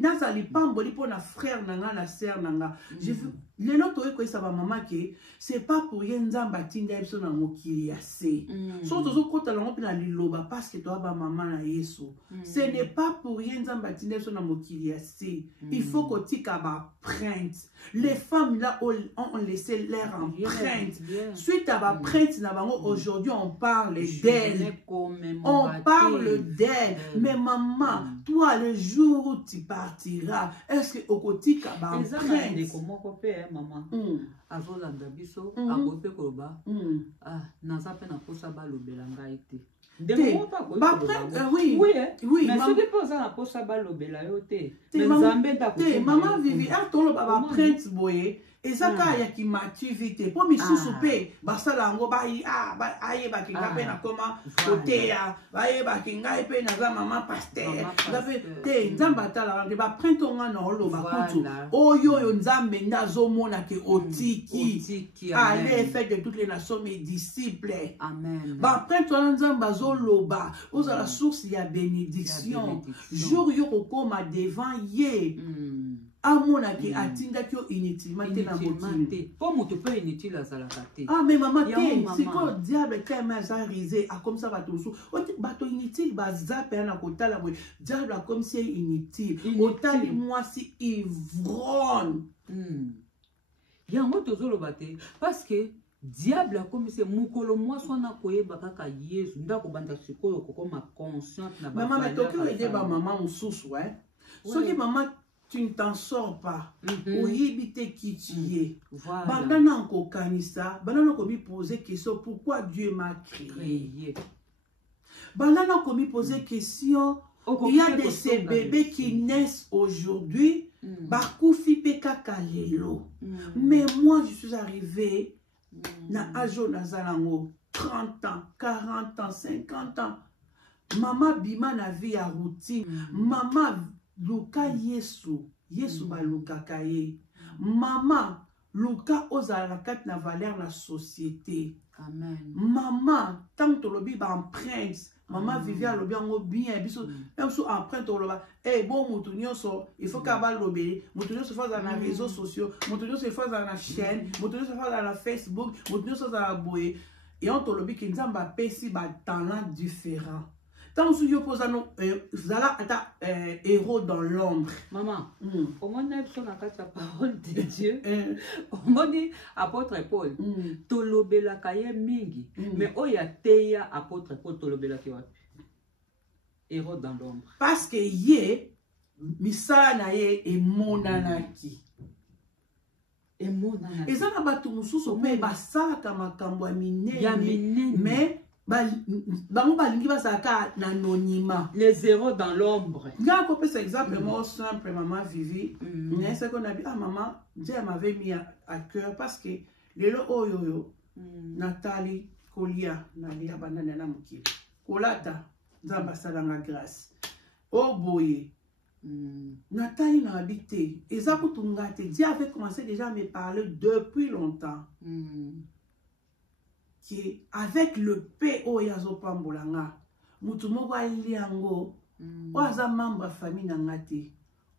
nazali pamboli pour na frère nanga na sœur nanga. Je veux les autres ko ça va maman que c'est pas pour rien nzamba tinda biso na mokili ya se. So tozo kota lango pina liloba parce que toi ba maman na Yesu. Ce n'est pas pour rien nzamba tinda biso na mokili ya se. Il faut que tika ba printe. Les femmes là ont laissé leur empreinte. Suite à ba printe na bango aujourd'hui on parle d'elle. On parle d'elle. Mais maman, toi le jour où tu partiras, est-ce que au kotika ba empreinte maman azolanda biso akope koloba naza pe na posa balobela ngai te oui mais soki mpe oza na posa balobela yo te nzambe te maman Vivi atoloba baprinte boye ezaka ya kimativité po misusu pe basala yango ayebaki nga mpe nakoma koteya bayebaki ngai mpe naza mama pasteur te nzambe atala te baprinte onga na oloba kutu oyo nzambe nde azomona ke otiki allez faire de toutes les nations mes disciples. Baprinte wana nzambe azoloba ozala source ya bénédiction jour yo kokoma devant ye amona ki atinda kyo inutilement te na motili. Po moto pe inutile azalaka te. Ah mais maman te, c'est quoi diable tellement zarisé a comme ça bato sou. Bato inutile baza pe na kotala boy. Diable a comme si inutile. Otali moi si ivrogne. Yango tozoloba te parce que diable a comme si mukolo moi sona koyeba kaka Yesu ndako banda sikoyo kokoma consciente na ba. Maman mais toki aider ba maman mususu ouais. Soki maman tu ne t'en sors pas. Oyibite qui tu es. Bandana en kanisa, bandana komi poser question pourquoi Dieu m'a créé. Bandana komi poser question, il y a de ces bébés qui naissent aujourd'hui, bakoufi peka kalelo. Mais moi je suis arrivé na ajo nazalango 30 ans, 40 ans, 50 ans. Maman bima na vie à routine. Maman Luka Yesu, Yesu ba Luka kaye. Maman, Luka ozala kat na valeur la société. Amen. Maman, tant que lobi ba empreinte, maman vivait à lobi en bien, biso, même sous empreinte au loba. Eh bon, moutounio so, il faut qu'à bal lobi, moutounio se fasse dans les réseaux sociaux, moutounio se fasse dans la chaîne, moutounio se fasse dans la Facebook, moutounio se fasse dans la bouée. Et on te lobi qui nous a pesi ba talent différent. Tant que vous posez vous allez héros dans l'ombre. Maman, au moins sur la parole de Dieu, au moins dit apôtre Paul, tolobela kaye mingi, mais oya teya apôtre Paul tolobela kiwa. Héros dans l'ombre. Parce que yé misala na ye e monanaki. E monanaki. Et ça na batu mususu pe basala kama kambo ya minene. Mais les héros dans l'ombre. Il y a un exemple simple, maman Vivi. C'est qu'on a dit, ah maman, Dieu m'avait mis à cœur parce que les loyo Nathalie Kolia, Nalia Banana Muki, Kolata, Zambasada la grâce. Oh boy, Nathalie n'a habité. Et ça pour tout Dieu avait commencé déjà à me parler depuis longtemps. Avec le PO Yazopambolanga, Mutumoko Aliango, o aza membre ya famille na nga te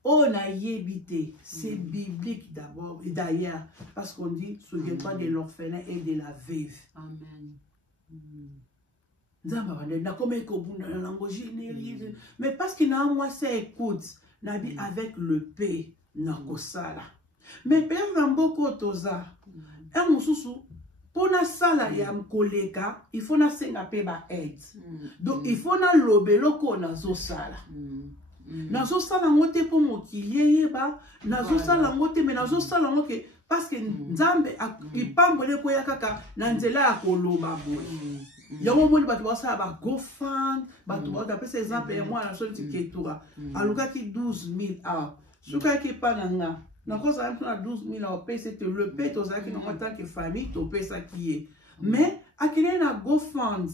o na yebi te c'est biblique d'abord et d'ailleurs parce qu'on dit souviens-toi de l'orphelin et de la veuve. Amen. Mais parce qu'il a moi ça écoute nabi avec le paix na kosala mais père mboko toza un mususu pona sala ya mkoleka il faut na senga pe ba aide donc il faut na lobelo ko na zo sala nazo sala ngote po mokili yeba nazo sala ngote mais nazo sala ngoke parce que nzambe ipambole ko yakaka na nzela ya koloba boye yango moni bato basala ba GoFund bato badapesa exemple ya mwana soli ketura alukaki 12 000 awa sukaki pa na nga nakozala mpona 12 000 awa opesa te le pe tozalaki nango tant que famille topesaki ye mais akende na GoFund.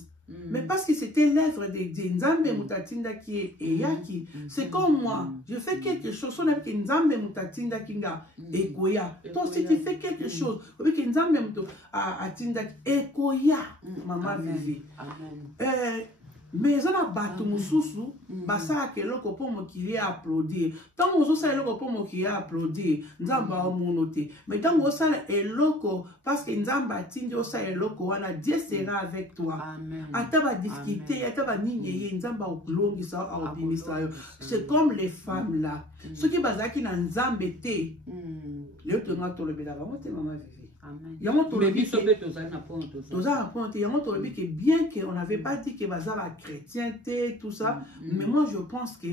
Mais parce que c'était l'œuvre de Dieu, Nzambe mutatinda qui est yaki. C'est comme moi, je fais quelque chose, on a dit Nzambe mutatinda kinga ekoya. Toi si tu fais quelque chose, on dit Nzambe mutatinda ekoya. Maman Vivi. Mais on a battu mususu, basa keloko po mokili applaudir. Tant on ça eloko po mokili applaudir, Nzamba omonote. Mais tant on ça eloko parce que Nzamba tindi osa eloko wana Dieu sera avec toi. Ataba difficulté, ataba nini Nzamba oklongisa obimisa yo. C'est comme les femmes là. Ceux qui bazaki na Nzambe te. Le tonga tolobela ba mote maman Vivi. Bien qu'on n'avait pas dit que la chrétienté, tout ça, mais moi je pense que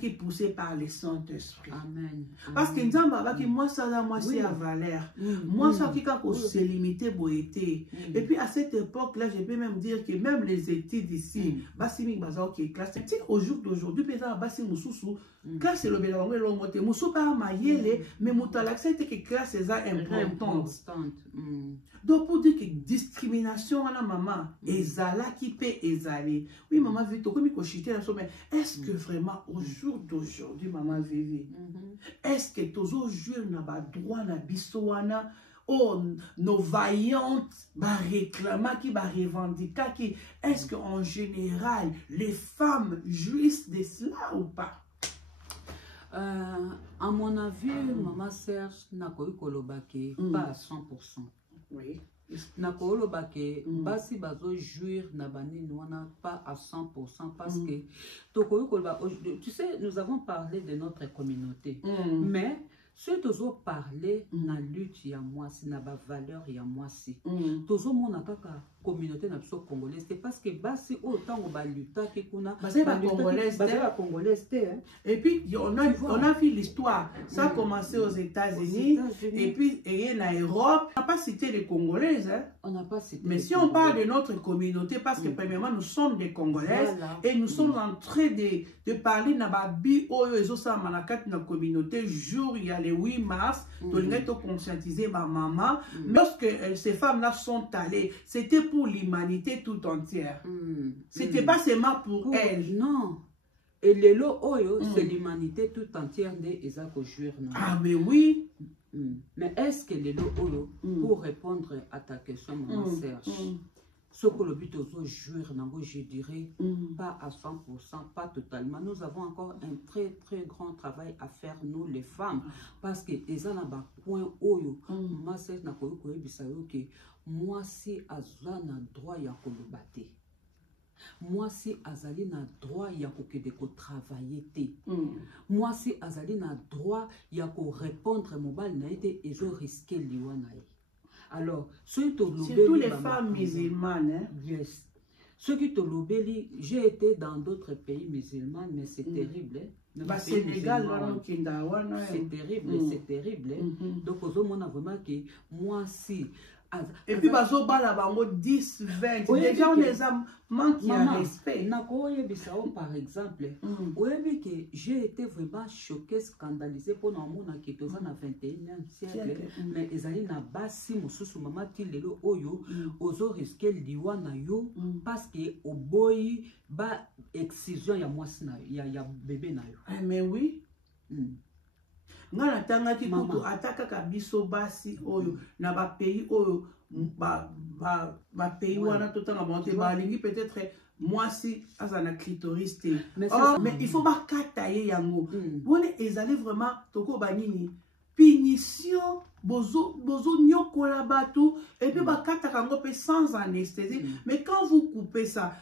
c'est poussé par le Saint-Esprit. Parce que moi ça là, moi c'est à valeur. Moi ça qui se limité boété. Et puis à cette époque là, je peux même dire que même les études ici, basimi baza qui classe. Au jour d'aujourd'hui, péza basi mususu, classe le bélangue l'ongote, musu pas mayele, mais mutalakse que classe est importante. Donc pour dire que discrimination à la maman, ezala qui peut ezaler. Oui maman Vito, comme il cochité la somme, est-ce que vraiment au jour d'aujourd'hui maman Vivi, est-ce que tous les jours n'a pas droit na bisoana? Oh, nos vaillantes va réclamer, qui va revendiquer, qui est-ce qu'en général les femmes jouissent de cela ou pas? À mon avis, maman Serge n'a pas eu kolobake pas à 100%. Oui. Na kolobake basi bazo jouir na bani noana pas à 100% parce que tu sais nous avons parlé de notre communauté mais si tu as parlé de la lutte, il y a moi, si na ba valeur, il y a moi si. Tozo mon kaka communauté na biso congolaise, c'est parce que basi autant on va lutter que kuna congolaise. Et puis on a vu l'histoire, ça a commencé aux États-Unis et puis en Europe, on n'a pas cité les Congolaises, hein. On n'a pas cité. Mais si on parle de notre communauté, parce que premièrement nous sommes des Congolaises et nous sommes en train de parler na ba bi oyo ezosa manakat na communauté jour il y a le 8 mars, on a conscientisé ma maman. Lorsque ces femmes-là sont allées, c'était pour l'humanité tout entière. C'était pas seulement pour elles. Non. Et le lot oyo, c'est l'humanité tout entière de Ezako Jouir. Ah mais oui. Mais est-ce que le lot oyo, pour répondre à ta question, maman Serge, ce que le but aux jouir, je dirais pas à 100%, pas totalement. Nous avons encore un très très grand travail à faire, nous les femmes, parce que les gens ont point oyo, moi c'est na koyo bisayo que moi si azana droit ya kolobate. Moi si azali na droit ya ko travailler te. Moi si azali na droit ya ko répondre mobile na été et je risquer liwana. Alors, surtout les femmes musulmanes. Hein? Yes. Ceux qui te l'obéissent, j'ai été dans d'autres pays musulmans, mais c'est terrible. Bah, Sénégal, c'est terrible, c'est terrible. Donc, aux hommes, on a vraiment que moi, si. Et puis, bazo bala bango 10, 20. Déjà, on les a manqué à respect. Par exemple, j'ai été vraiment choquée, scandalisée pour nous qui est au 21e siècle. Mais ils allaient na basi mususu mama tilelo oyo ozo risquer liwa na yo parce que au boy ba excision ya mwasi na ya bébé na yo. Mais oui. nga natangaki kutu atakaka biso basi oyo na ba pays oyo ba pays wana totanga bango te balingi peut-être mwasi aza na clitoris te. Mais il faut bakata ye yango. Bone ezali vraiment toko banini punition bozo nyokola bato et puis bakata kango pe sans anesthésie. Mais quand vous coupez ça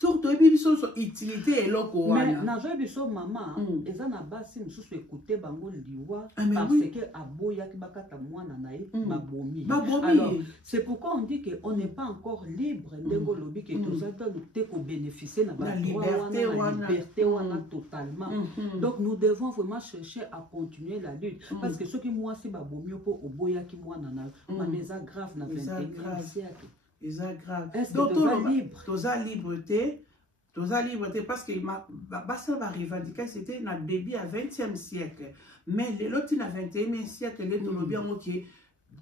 surtout biso so utilité eloko wana na joie biso mama eza na basi mususu écouter bango liwa parce que aboya ki bakata mwana na ye babomi. Alors c'est pourquoi on dit que on n'est pas encore libre ndengo lobi que tous autres te ko bénéficier na ba liberté wana totalement. Donc nous devons vraiment chercher à continuer la lutte parce que ceux qui moi si babomi po oboya ki mwana na maneza grave na 21e siècle. C'est grave. Donc, toza liberté parce que la revendication c'était notre bébé à 20e siècle. Mais l'autre na 21e siècle, les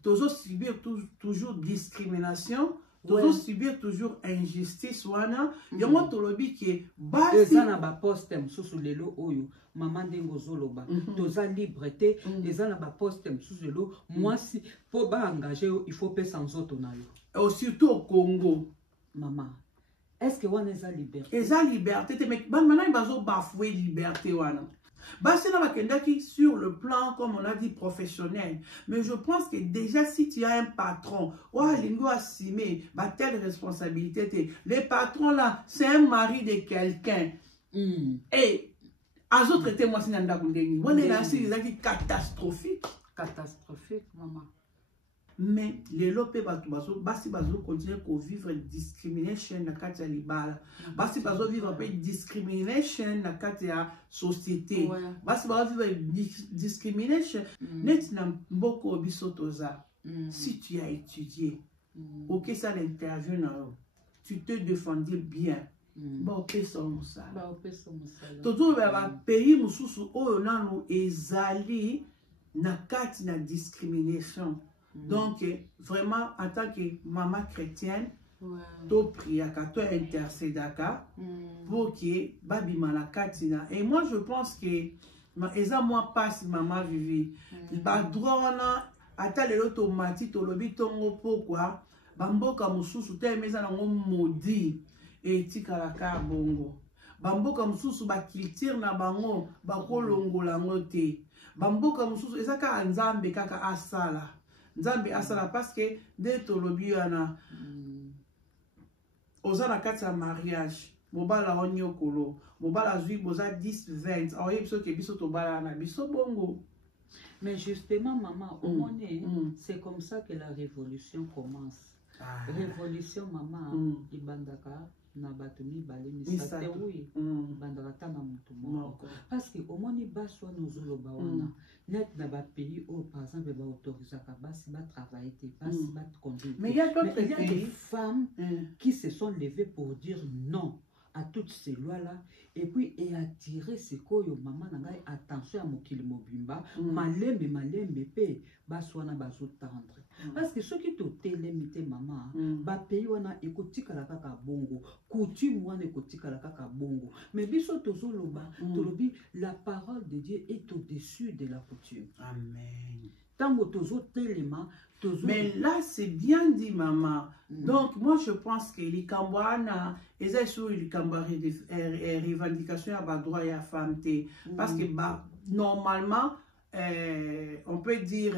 tozo subir toujours discrimination, tozo subir toujours injustice wana. Yango tolobi ki basi na ba poste mususu lelo oyo maman ndengo zoloba toza liberté eza na ba poste mususu lelo mwasi po ba engager il faut payer sans autre na yo. Surtout au Congo. Maman, est-ce que on a la liberté? Eza liberté, mais maintenant il va bafouer liberté wana. Basi na bakendaki sur le plan comme on a dit professionnel, mais je pense que déjà si tu as un patron, lingo assumer ba telle responsabilité, les patrons là, c'est un mari de quelqu'un. Et à autres traiter moi c'est nda kundeni. On est là c'est catastrophique, maman. Mais les lopé basi bazo continuer à vivre discrimination na kati ya libala. Basi bazo vivre pe discrimination na kati ya société. Basi bazo vivre discrimination net na mboko biso toza. Si tu as étudié, OK ça l'interview na tu te défendais bien. Ba opé son ça. Todo ba pays mususu oyo nanu ezali na kati na discrimination. Donc, vraiment, en tant que maman chrétienne, tu priaka, tu intercédaka pour que babi malakatina. Et moi, je pense que eza moi passe maman vivi. Ba droit na ata lelo tomati to lobi tongo pourquoi bamboka mususu te meza na maudit et tikalaka bongo. Bamboka mususu ba culture na bango ba kolongola ngote. Bamboka mususu ezaka nzambe kaka asala. Nzambe asala parce que dès tolobi ana ozana kati ya mariage mobala onyokolo mobala zui boza 10 20 aoye biso ke biso tobala na biso bongo. Mais justement maman au monde c'est comme ça que la révolution commence. Révolution maman ibandaka na batumi bale misate oui bandaka na mutu moko parce que au monde baswa nozoloba wana net na ba pays où par exemple ba autorisaka basi ba travailler te basi ba conduire. Mais il y a d'autres pays, des femmes qui se sont levées pour dire non à toutes ces lois-là et puis et attirer ce koyo maman ngai attention à mokili mobimba malembe pe baswana bazo tendre parce que ceux qui te télémité maman ba pays wana ekotika la kaka bongo coutume wana ekotika la kaka bongo mais biso tozoloba tolobi la parole de Dieu est au-dessus de la coutume. Amen. Tango tozo telema mais là c'est bien dit maman. Donc moi je pense que les Cambouana eza sur les Cambouana de revendication à droit et à femme parce que normalement on peut dire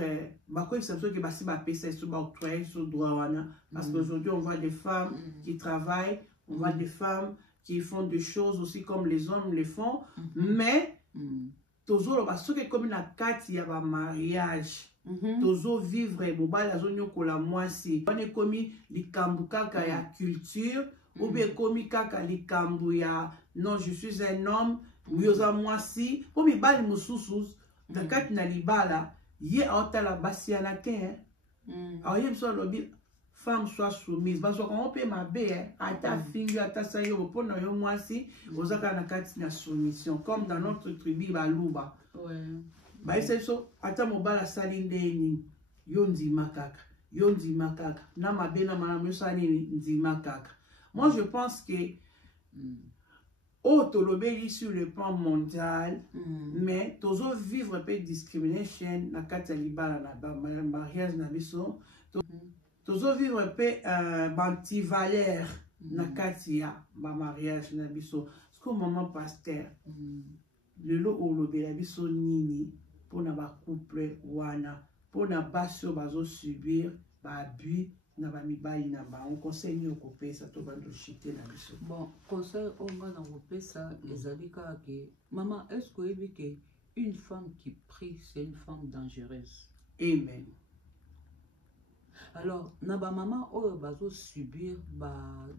quoi c'est sûr que basi ba pesa sur ba octroyer sur droit parce qu'aujourd'hui on voit des femmes qui travaillent, on voit des femmes qui font des choses aussi comme les hommes les font, mais toujours parce que comme la carte il y a un mariage tozo vivre mobile azonyo kola mwasi on est commis likambu kaka ya culture ou bien commis kaka likambu ya non je suis un homme yoza mwasi po mi bali mususu na kati na libala ye aotala basi ya na te aoye so lobi femme soit soumise parce qu'on peut ma bé ata fingi ata sayo po na yo mwasi ozaka na kati na soumission comme dans notre tribu baluba. Ba eso ata mobala sali ndeni yo ndima kaka na mabe na malamu sali ndima kaka. Moi je pense que autolobeli sur le plan mondial, mais tozo vivre pe discrimination na kati ya libala na mariage na biso, tozo vivre pe bantivalère na kati ya ba mariage na biso. Parce que maman pasteur, lelo olobela biso nini pona ba couple wana, pona baso bazo subir ba abus na ba mibali na ba. On conseille ni okopesa to bando chité na biso. Bon, conseil onga na kopesa ezali ka ke maman, est-ce que ebi ke une femme qui prie c'est une femme dangereuse? Amen. Alors, na ba maman oyo bazo subir ba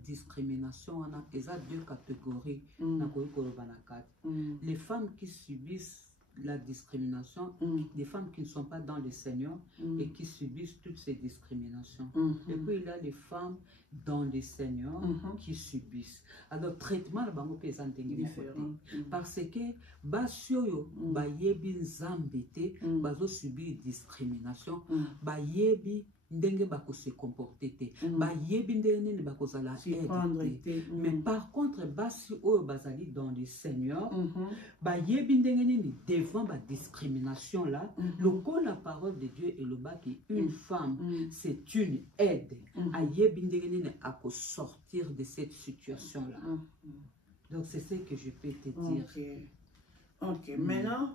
discrimination wana eza deux catégories na koyekolo banakati. Les femmes qui subissent la discrimination, des femmes qui ne sont pas dans le Seigneur et qui subissent toutes ces discriminations. Et puis il y a les femmes dans le Seigneur qui subissent. Alors traitement la bango pesa différent parce que basioyo ba yebi nzambete bazo subir discrimination, ba yebi ndenge bako se comporter te, ba yebi ndenge nini bako zala aide. Mais par contre basi oyo bazali dans le Seigneur, ba yebi ndenge nini devant ba discrimination là, loko la parole de Dieu et le baki une femme c'est une aide a yebi ndenge nini à sortir de cette situation là. Donc c'est ce que je peux te dire. Ok. Maintenant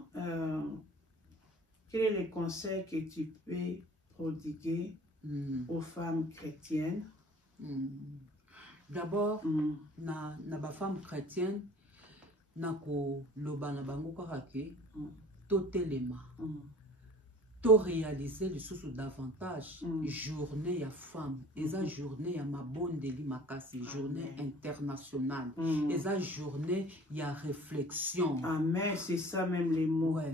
quel est le conseil que tu peux prodiguer aux femmes chrétiennes? D'abord, na ba femme chrétienne, na ko loba na bango karake, totelema, to réaliser le sous davantage journée ya femme, eza journée ya mabondeli makasi, journée internationale, eza journée ya réflexion. Amen, c'est ça même les mots. Ouais.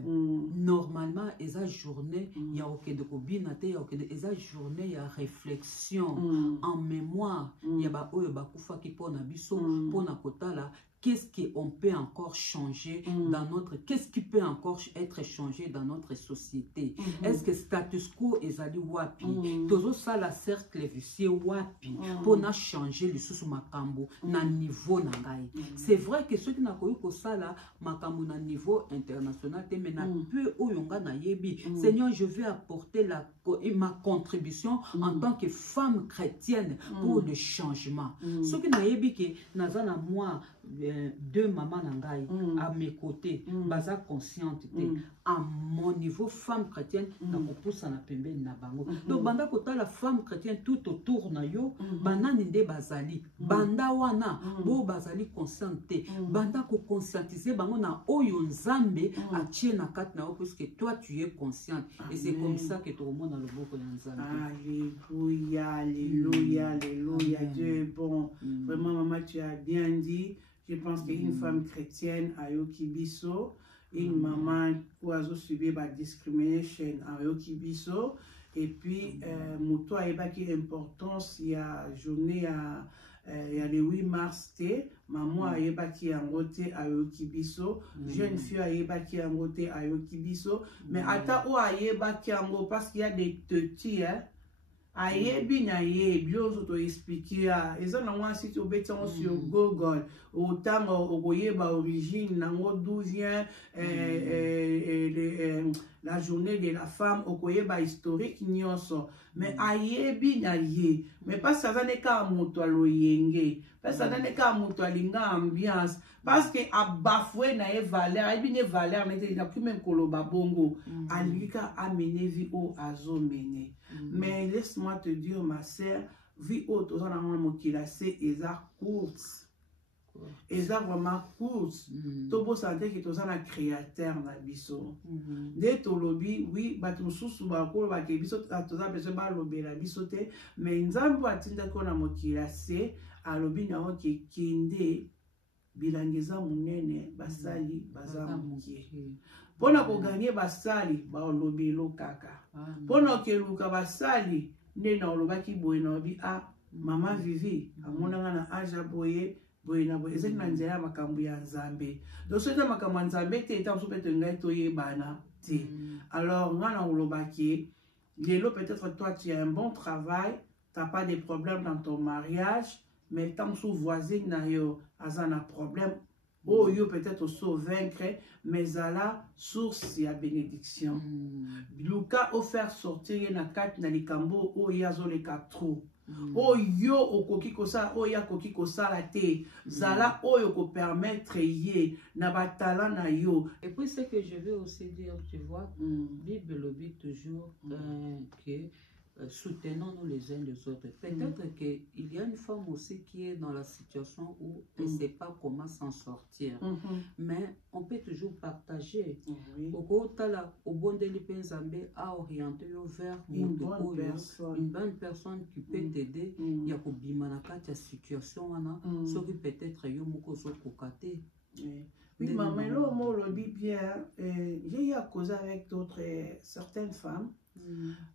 Normalement, eza journée ya okende ko binate ya okende, eza journée ya réflexion en mémoire ya ba oyo ba kufa ki pona biso pona kotala. Qu'est-ce qu'on peut encore changer dans notre... Qu'est-ce qui peut encore être changé dans notre société? Est-ce que status quo est allé wapi? Tozo ça la cercle vicieux wapi? Pour na changer le sous makambo na niveau nangai. C'est vrai que ceux qui n'a connu que ça là, makambo na niveau international, mais na peu oyonga na yebi. Seigneur, je vais apporter ma contribution en tant que femme chrétienne pour le changement. Ceux qui n'a yebi que nazana moi deux mamans nangai à mes côtés, baza consciente à mon niveau femme chrétienne na kopousa na pembe na bango. Donc banda kota la femme chrétienne tout autour na yo, banda ninde bazali, banda wana bo bazali consciente, banda ko conscientiser bango na oyo nzambe a tie na kat na yo puisque toi tu es consciente. Et c'est comme ça que tout le monde a le beau de nzambe. Alléluia, alléluia, alléluia. Dieu est bon. Vraiment maman, tu as bien dit. Je pense qu'une femme chrétienne a yoki biso, une maman qui a subi la discrimination a yoki biso, et puis muto a ébaki importance il y a journée il y a le 8 mars maman a ébaki en roté a yoki biso, jeune fille a ébaki en roté a yoki biso, mais ata ou a ébaki en roté parce qu'il y a des petits ayebi na yebi ozo to expliquer eza na mwa site obeti sur Google autant okoyeba origine nango d'où vient la journée de la femme okoyeba historique nyonso mais ayebi na ye mais pas ça ne ka moto aloyenge pas ça ne ka moto alinga ambiance parce que abafoué na e valeur ayebi ne valeur mais il a plus même koloba bongo alika amener vie au azo mener. Mais laisse-moi te dire, ma sœur, vie haute, aux en c'est courte. Et ça vraiment courte. Tobo santé qui est un créateur na biso. Dès to lobby, oui, batum sous bako ba ke biso atoza besoin ba lobby la bisote, mais nzambo atinda ko na mokila c'est a lobby na o ki kinde bilangeza munene basali bazamukie. Pona ko gagner basali ba lobby lo kaka. Pona ke luka basali ne na lobaki boye na bi mama Vivi amonanga na aja boye boye na boye ezali na nzela makambo ya nzambe. Donc c'est makambo ya nzambe te etam so pete ngai to yebana te. Alors ngana lobaki lelo peut-être toi tu as un bon travail, t'as pas de problème dans ton mariage, mais tant sous voisine na yo azana problème Oh, yo peut-être au vaincre, mais zala source ya bénédiction. Luka offert sortir na kat na likambo o yazo le katro. Oh yo okoki kosa o ya koki kosa la te. Zala o yo ko permettre ye na batala na yo. Et puis ce que je veux aussi dire, tu vois, Bible le dit toujours que soutenons-nous les uns les autres. Peut-être qu'il y a une femme aussi qui est dans la situation où elle ne sait pas comment s'en sortir. Mais on peut toujours partager. Au bon à orienter vers une bonne personne qui peut t'aider. Il y a une situation ce qui peut-être oui, maman, là, le dit bien. J'ai eu à causer avec d'autres, certaines femmes.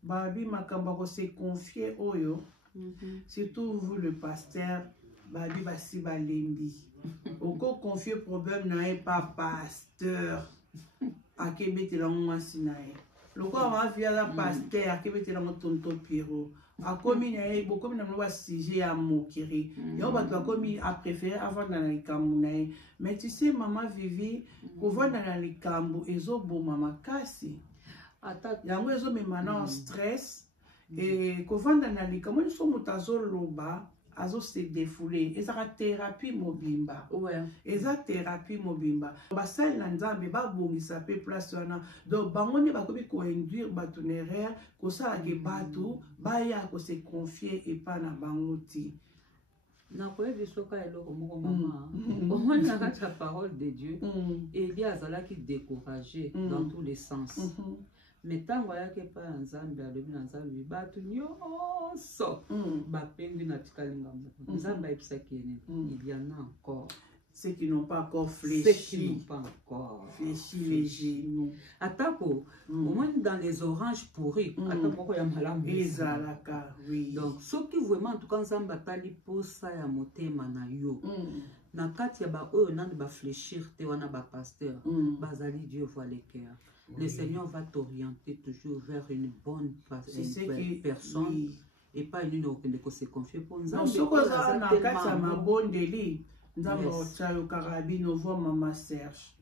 Babi Makambako s'est confié au yo. Surtout vous, le pasteur. Babi Basi Balembi. Oko confié problème n'a pas pasteur. A Québec, la moi sinae. Le quoi m'a vu à la pasteur. A Québec, la tonton Pierrot. A commis beaucoup de nous sujet à moquerie. Et on va commis à préférer avant dans les Camerounais. Mais tu sais, maman Vivi, qu'on voit dans les Camerounais, ils ont beau maman cassé. Il y a un mais maintenant stress. Et qu'on voit dans les Camerounais, ils sont moutazol loba. Azo se défouler et ça la thérapie mobimba et ça thérapie mobimba basal na nzambe ba bongisa pe place wana donc bangone ba kobi ko induire batunéraire ko ça ke batu ba ya ko se confier et pas na bangoti na ko bisoka eloko moko mama au moins na la parole de Dieu et il y a zala qui découragé dans tous les sens. Mais tant que pas ensemble, il y en a encore. Ceux qui n'ont pas encore fléchi. Fléchi les genoux. Attends, au moins dans les oranges pourris. Attends, il y a malade. Oui. Donc, ce qui vraiment, en tout cas, ça batali pour ça, ya motema na yo. Na kati ya ba o na ba fléchir te wana ba pasteur. Bazali Dieu voit les cœurs. Le Seigneur va t'orienter toujours vers une bonne personne et pas une qui se confie pour nous.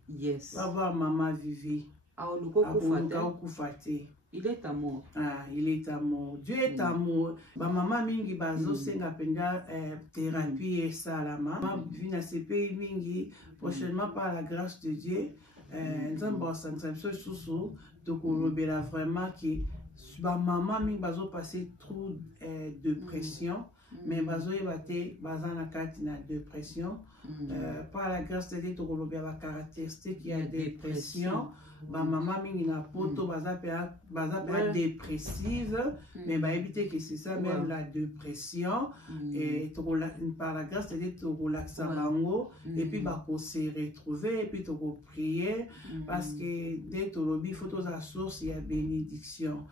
Yes. Maman Vivi. Il est amour. Ah, il est amour. Dieu est amour. Ba maman mingi bazo senga penda thérapie et salama. Ma vie na CP mingi prochainement par la grâce de Dieu. Nous avons vraiment que ma maman mi bazo passé trop dépression mais bazo yebate bazana kati na dépression par la grâce de Dieu to la caractéristique il y a dépression ma maman mi na poto baza dépressive mais ba éviter que c'est ça même la dépression et par la grâce de Dieu to relaxer bango et puis ba ko se retrouver et puis to prier parce que dès to lobi faut la source il y a bénédiction.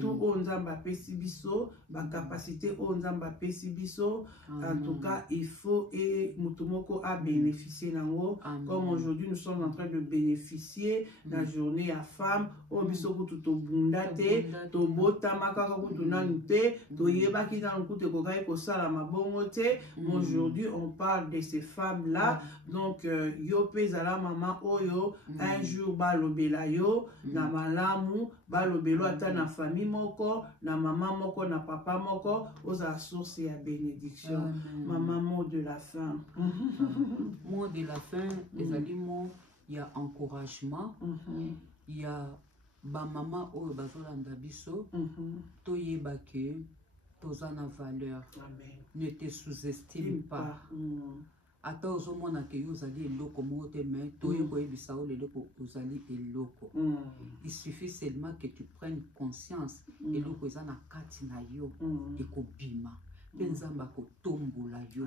Tout onzamba pesibiso, ba capacité onzamba pesibiso. En tout cas, il faut et mutumoko a bénéficié nango. Comme aujourd'hui, nous sommes en train de bénéficier de la journée à femmes. On biso to bundate, to bota makaka kutu nanute, to yeba ki dans le coup de kokai ko sala mabongote. Aujourd'hui, on parle de ces femmes-là. Donc, yo pezala maman oyo, un jour balobela yo, na malamu, balobelo ata na famille moko, na maman moko, na papa moko, aux sources et à bénédiction. Maman, mot de la fin. Mot de la fin, les aliments, il y a encouragement, il y a ba maman oyo bazolanda biso, toyeba ke tozana valeur. Ne te sous-estime pas. Ata ozomona ke yo ozali eloko moko te mais toyekoyebisa o leloko ozali eloko. Il suffit seulement que tu prennes conscience eloko eza na kati na yo ekobima mpe nzambe akotombola yo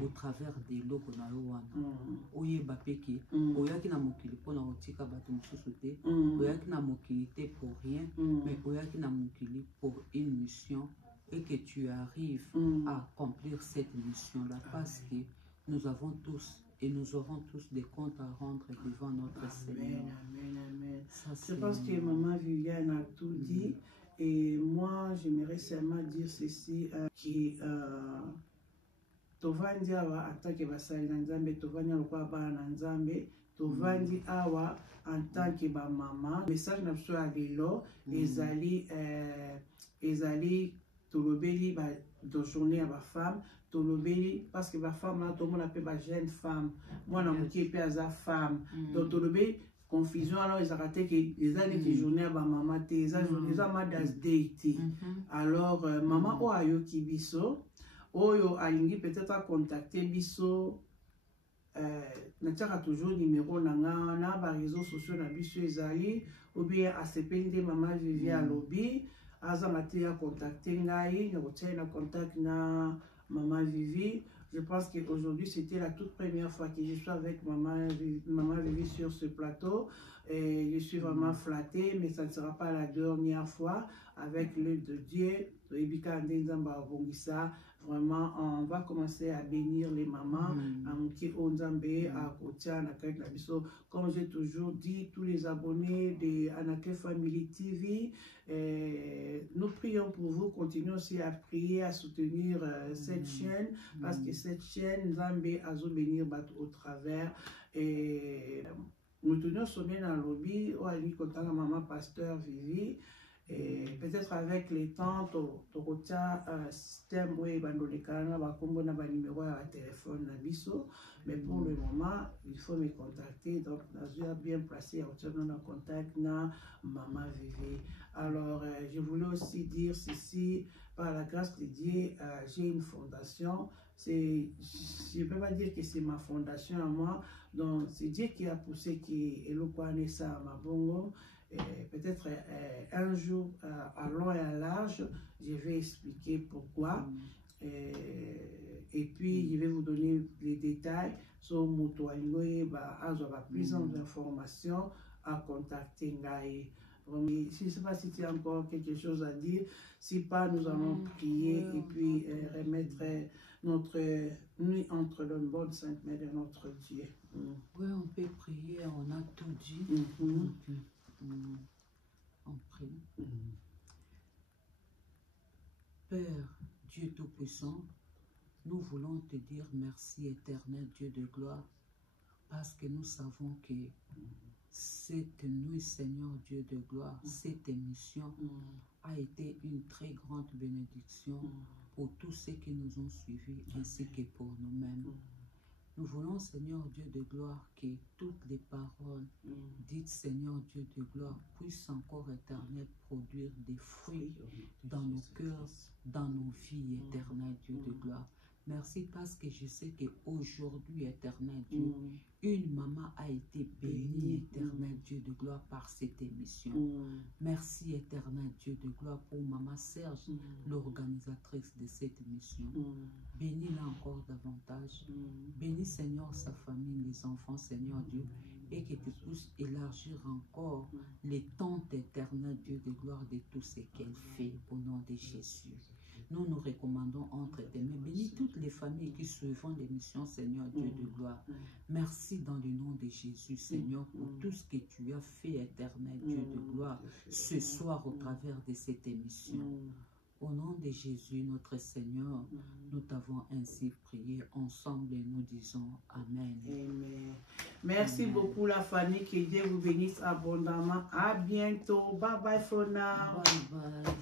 au travers de eloko na yo wana oyeba mpe ke oyaki na mokili mpona kotika bato mosusu te oyaki na mokili te pour rien mais oyaki na mokili pour une mission et que tu arrives à accomplir cette mission là parce que nous avons tous et nous aurons tous des comptes à rendre devant notre Seigneur. Amen, amen. Je pense que maman Viviane a tout dit. Et moi, j'aimerais seulement dire ceci, que tovandi awa en tant que basali na nzambe, tovandi lokola bana na nzambe, tovandi awa en tant que ba mama. Message na biso ya lelo ezali tolobeli ba de journée à ba femme, tolobeli parce que ba femme tout le monde appelle ba jeune femme, moi na mokie pe aza femme, donc tolobeli confusion alors ils arrêtaient que les années qui journée à ba maman te les a Mother's Day te. Alors maman o ayo ki biso oyo alingi peut-être à contacter biso na toujours numéro na ba réseaux sociaux na biso ezali ou bien asepende maman Vivi à lobby azamati à contacter ngai na contact na maman Vivi. Je pense qu'aujourd'hui c'était la toute première fois que je suis avec maman Vivi sur ce plateau et je suis vraiment flattée, mais ça ne sera pas la dernière fois. Avec l'aide de Dieu, vraiment, on va commencer à bénir les mamans, comme j'ai toujours dit, tous les abonnés de Anaké Family TV, nous prions pour vous, continuons aussi à prier, à soutenir cette chaîne, parce que cette chaîne, Nzambe Azo bénir au travers. Et nous tenons sommet dans le lobby, où a mis content maman pasteur Vivi. Et peut-être avec les temps, tu retiens un système où il y a un numéro à téléphone, mais pour le moment, il faut me contacter. Donc, je suis bien placé à en contact avec maman Vivi. Alors, je voulais aussi dire ceci, par la grâce de Dieu, j'ai une fondation. Je ne peux pas dire que c'est ma fondation à moi. Donc, c'est Dieu qui a poussé qui est le ça à ma bongo. Peut-être un jour, à long et à large, je vais expliquer pourquoi. Et puis, je vais vous donner les détails sur Motoingo et plus d'informations à contacter Ngaï. Je ne sais pas si tu as encore quelque chose à dire. Si pas, nous allons prier et puis remettre notre nuit entre le bon sainte mère de notre Dieu. Oui, on peut prier, on a tout dit. On prie. Père, Dieu Tout-Puissant, nous voulons te dire merci éternel Dieu de gloire, parce que nous savons que cette nuit, Seigneur Dieu de gloire, cette émission a été une très grande bénédiction pour tous ceux qui nous ont suivis ainsi que pour nous-mêmes. Nous voulons, Seigneur Dieu de gloire, que toutes les paroles dites, Seigneur Dieu de gloire, puissent encore, éternel, produire des fruits dans nos cœurs, dans nos vies, éternel Dieu de gloire. Merci parce que je sais qu'aujourd'hui, éternel Dieu, une maman a été bénie, éternel Dieu de gloire, par cette émission. Merci, éternel Dieu de gloire, pour maman Serge, l'organisatrice de cette émission. Bénis-la encore davantage. Bénis, Seigneur, sa famille, les enfants, Seigneur Dieu, et que tu puisses élargir encore les temps éternels, Dieu de gloire, de tout ce qu'elle fait, au nom de Jésus. Nous nous recommandons entre tes mains. Bénis toutes les familles qui suivront l'émission, Seigneur Dieu de gloire. Merci dans le nom de Jésus, Seigneur, pour tout ce que tu as fait, éternel Dieu de gloire, ce soir au travers de cette émission. Au nom de Jésus, notre Seigneur, nous t'avons ainsi prié ensemble et nous disons Amen. Amen. Merci beaucoup la famille, que Dieu vous bénisse abondamment. À bientôt. Bye bye for now. Bye bye.